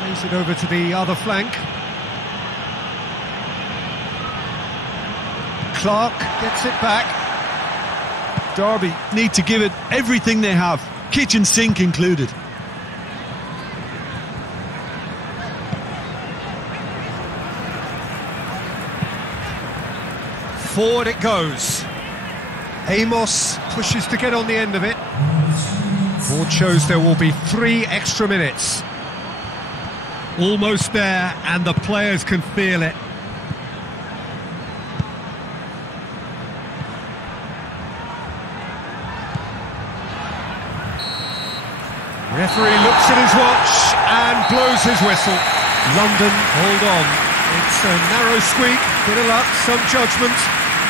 Plays it over to the other flank. Clark gets it back. Derby need to give it everything they have, kitchen sink included. Forward it goes. Amos pushes to get on the end of it. Board shows there will be 3 extra minutes. Almost there, and the players can feel it. Referee looks at his watch and blows his whistle. London hold on. It's a narrow squeak, bit of luck, some judgment.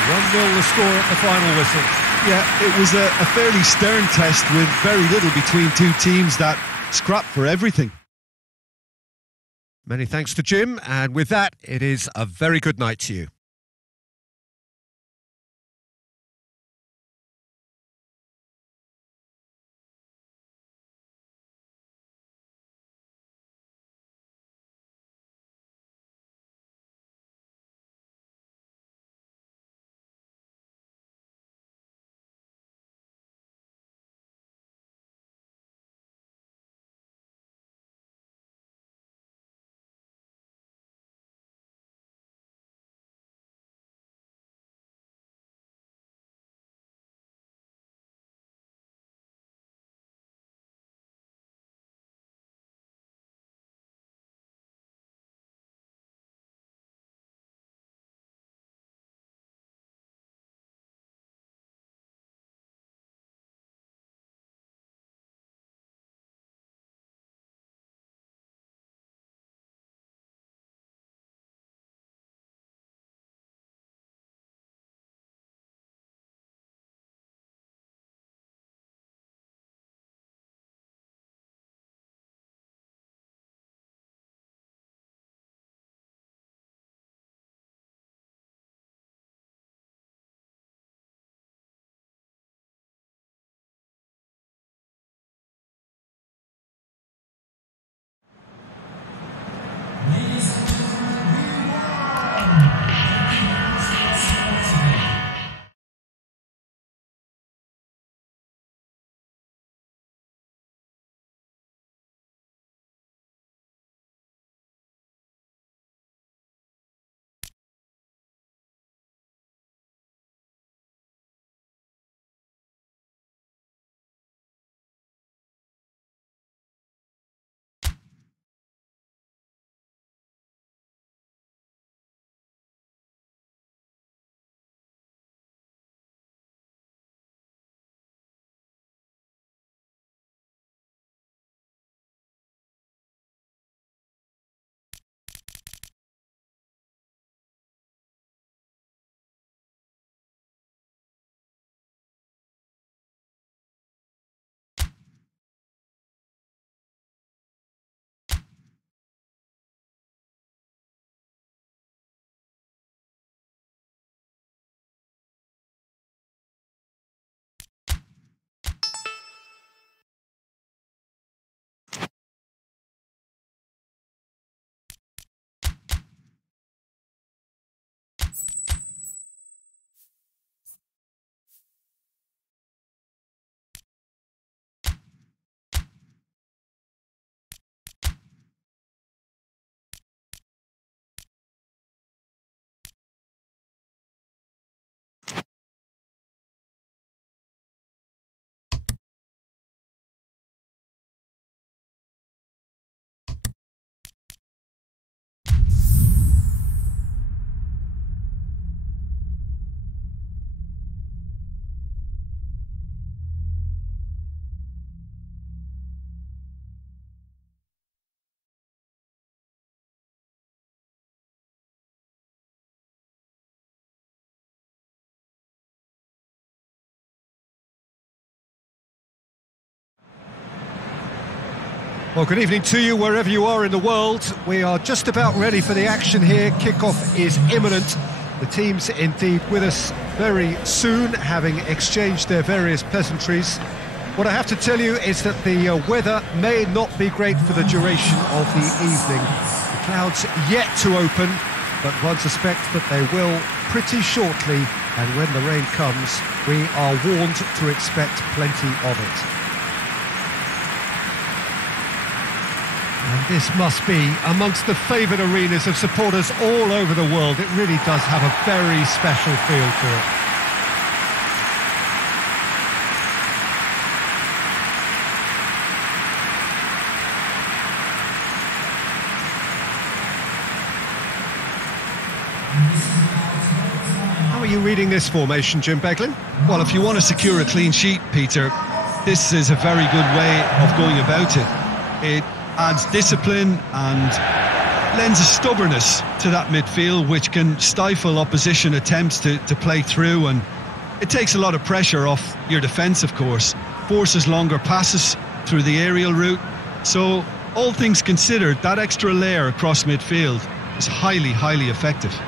1-0 the score at the final whistle. Yeah, it was a fairly stern test with very little between two teams that scrapped for everything. Many thanks to Jim, and with that, it is a very good night to you. Well, good evening to you wherever you are in the world. We are just about ready for the action here. Kickoff is imminent. The teams indeed with us very soon, having exchanged their various pleasantries. What I have to tell you is that the weather may not be great for the duration of the evening. The clouds yet to open, but one suspects that they will pretty shortly, and when the rain comes, we are warned to expect plenty of it. And this must be amongst the favoured arenas of supporters all over the world. It really does have a very special feel to it. How are you reading this formation, Jim Beglin? Well, if you want to secure a clean sheet, Peter, this is a very good way of going about it. It adds discipline and lends a stubbornness to that midfield, which can stifle opposition attempts to play through, and it takes a lot of pressure off your defence, of course, forces longer passes through the aerial route. So, all things considered, that extra layer across midfield is highly, highly effective.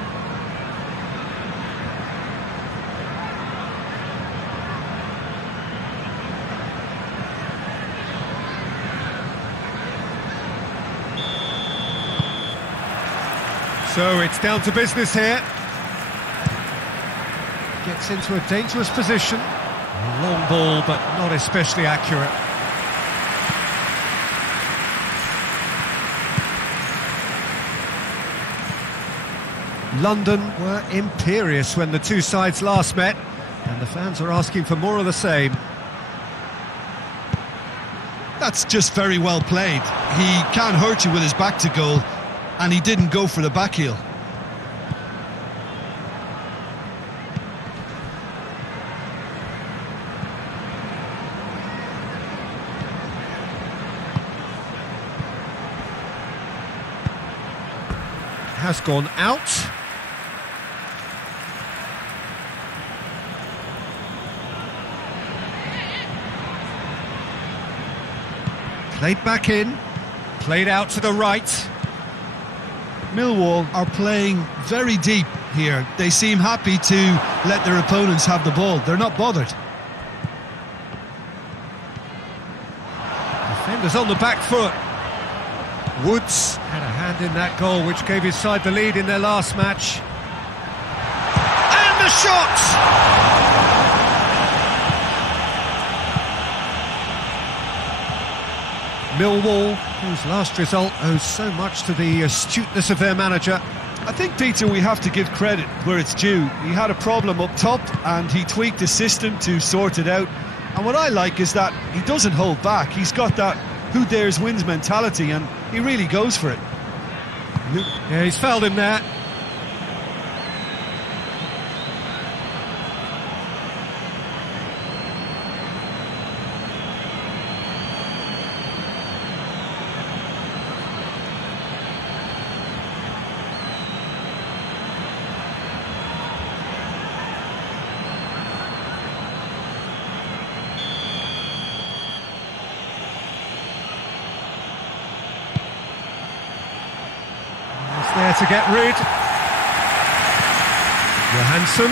So it's down to business here. Gets into a dangerous position. A long ball, but not especially accurate. London were imperious when the two sides last met, and the fans are asking for more of the same. That's just very well played. He can't hurt you with his back to goal, and he didn't go for the back heel. Has gone out. Played back in, played out to the right. Millwall are playing very deep here. They seem happy to let their opponents have the ball. They're not bothered. Defenders on the back foot. Woods had a hand in that goal, which gave his side the lead in their last match. And the shot! Millwall, whose last result owes so much to the astuteness of their manager. I think, Peter, we have to give credit where it's due. He had a problem up top and he tweaked his system to sort it out. And what I like is that he doesn't hold back. He's got that who dares wins mentality, and he really goes for it. Yeah, he's fouled him there. There to get rid. Johansson.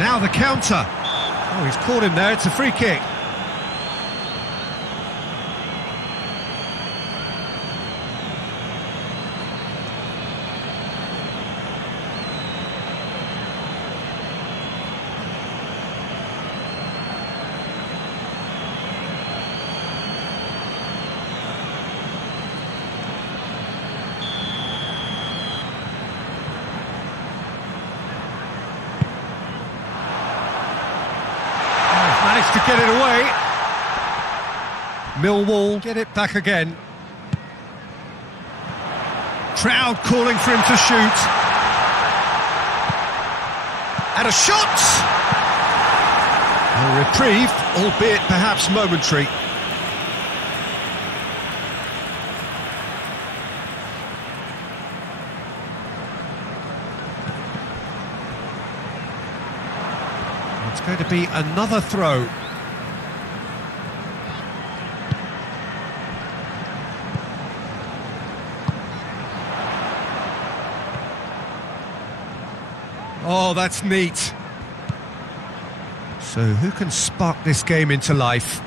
Now the counter. Oh, he's caught him there. It's a free kick. To get it away. Millwall get it back again. Crowd calling for him to shoot. And a shot! A reprieve, albeit perhaps momentary. going to be another throw. Oh, that's neat. So who can spark this game into life?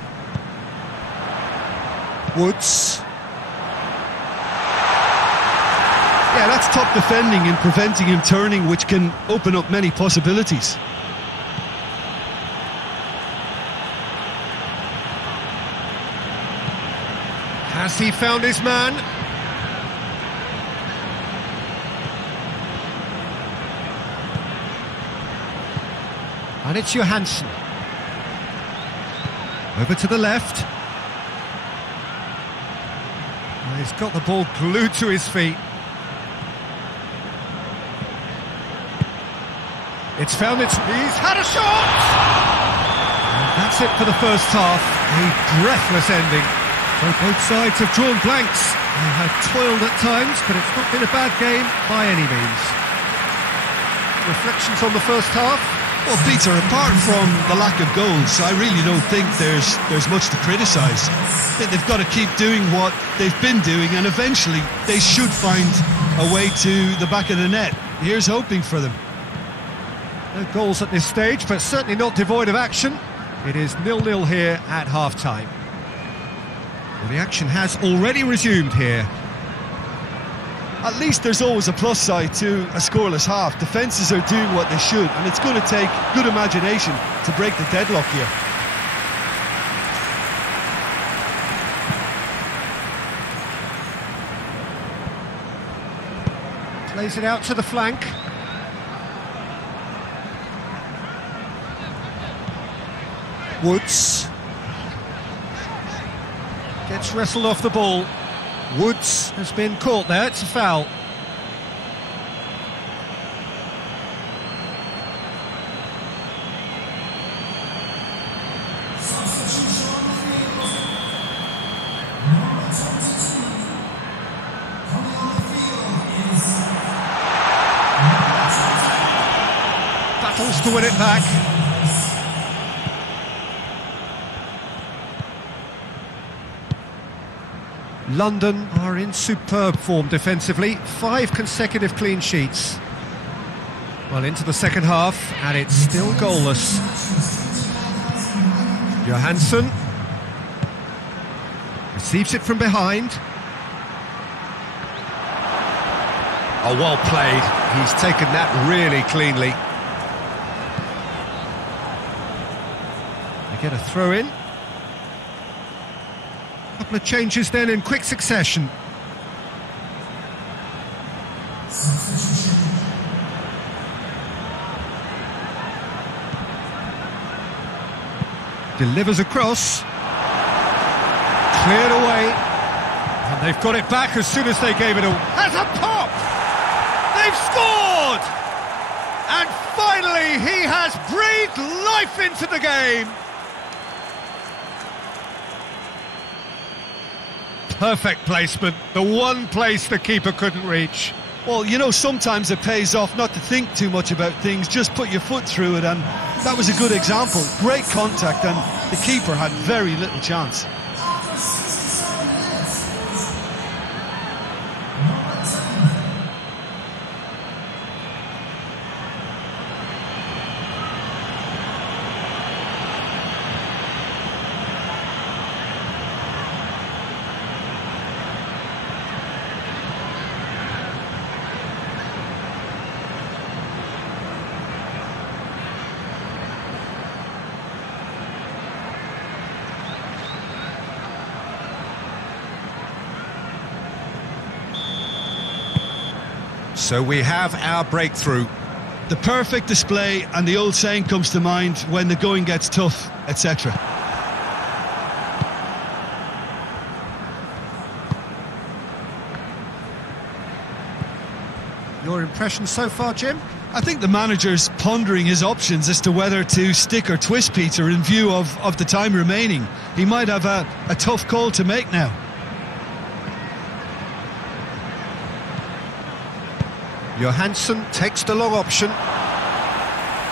Woods. Yeah, that's top defending and preventing him turning, which can open up many possibilities. Has he found his man? And it's Johansson. Over to the left. And he's got the ball glued to his feet. It's found its... He's had a shot! And that's it for the first half. A breathless ending. So both sides have drawn blanks. They have toiled at times, but it's not been a bad game by any means. Reflections on the first half? Well, Peter, apart from the lack of goals, I really don't think there's much to criticise. They've got to keep doing what they've been doing, and eventually they should find a way to the back of the net. Here's hoping for them. No goals at this stage, but certainly not devoid of action. It is 0-0 here at half-time. Well, the action has already resumed here. At least there's always a plus side to a scoreless half. Defences are doing what they should, and it's going to take good imagination to break the deadlock here. Plays it out to the flank. Woods. Gets wrestled off the ball. Woods has been caught there, it's a foul. Battles to win it back. London are in superb form defensively, 5 consecutive clean sheets. Well, into the second half, and it's still goalless. Johansson receives it from behind. Oh, well played. He's taken that really cleanly. They get a throw in. Couple of changes then in quick succession. Delivers across. Cleared away. And they've got it back as soon as they gave it away. Has a pop! They've scored! And finally he has breathed life into the game. Perfect placement, the one place the keeper couldn't reach. Well, you know, sometimes it pays off not to think too much about things, just put your foot through it, and that was a good example. Great contact, and the keeper had very little chance. So we have our breakthrough. The perfect display, and the old saying comes to mind, when the going gets tough, etc. Your impression so far, Jim? I think the manager's pondering his options as to whether to stick or twist Peter in view of the time remaining. He might have a tough call to make now. Johansson takes the long option.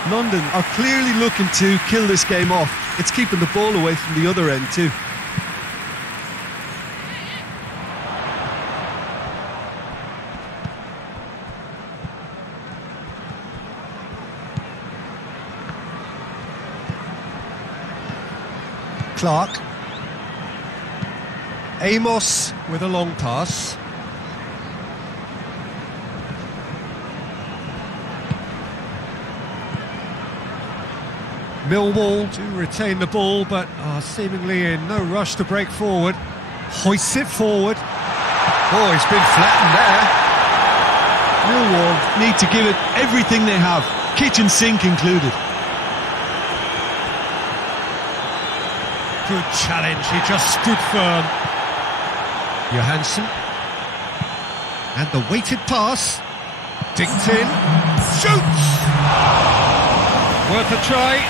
London are clearly looking to kill this game off. It's keeping the ball away from the other end too. Clark. Amos with a long pass. Millwall to retain the ball, but are seemingly in no rush to break forward. Hoists it forward. Oh, he's been flattened there. Millwall need to give it everything they have, kitchen sink included. Good challenge, he just stood firm. Johansson. And the weighted pass. Dinked in. Shoots! Worth a try,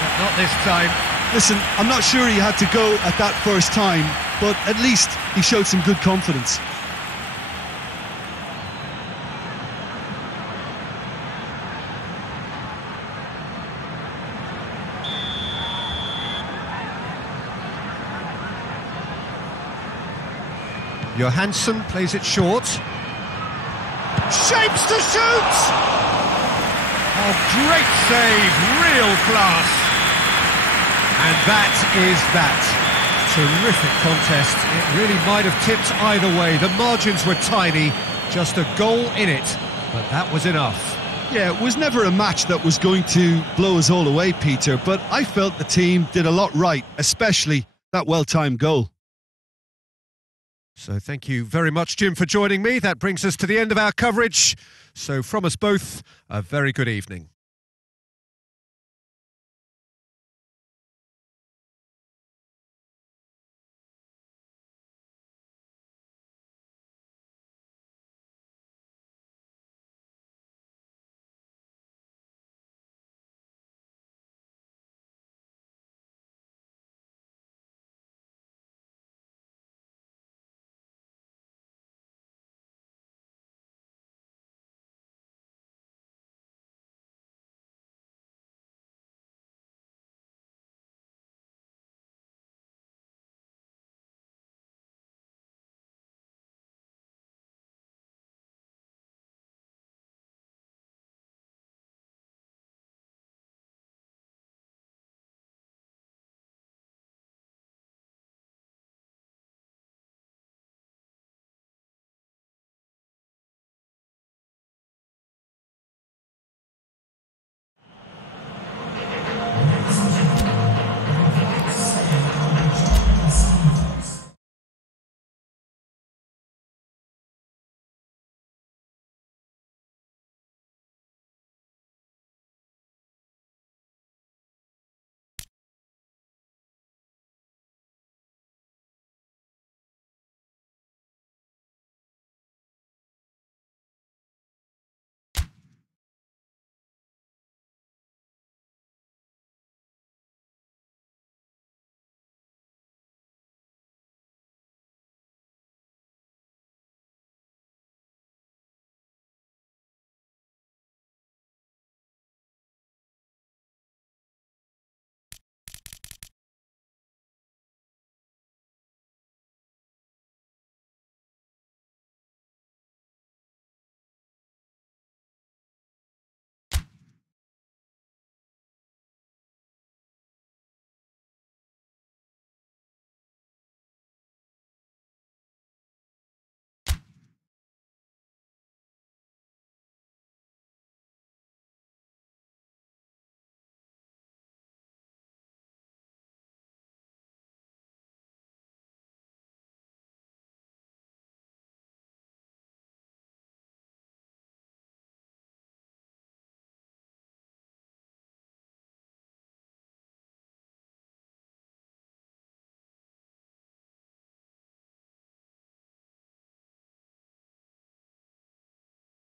but not this time. Listen, I'm not sure he had to go at that first time, but at least he showed some good confidence. Johansson plays it short. Shapes to shoot! Oh, great save, real class. And that is that. Terrific contest. It really might have tipped either way. The margins were tiny, just a goal in it, but that was enough. Yeah, it was never a match that was going to blow us all away, Peter, but I felt the team did a lot right, especially that well-timed goal. So thank you very much, Jim, for joining me. That brings us to the end of our coverage. So from us both, a very good evening.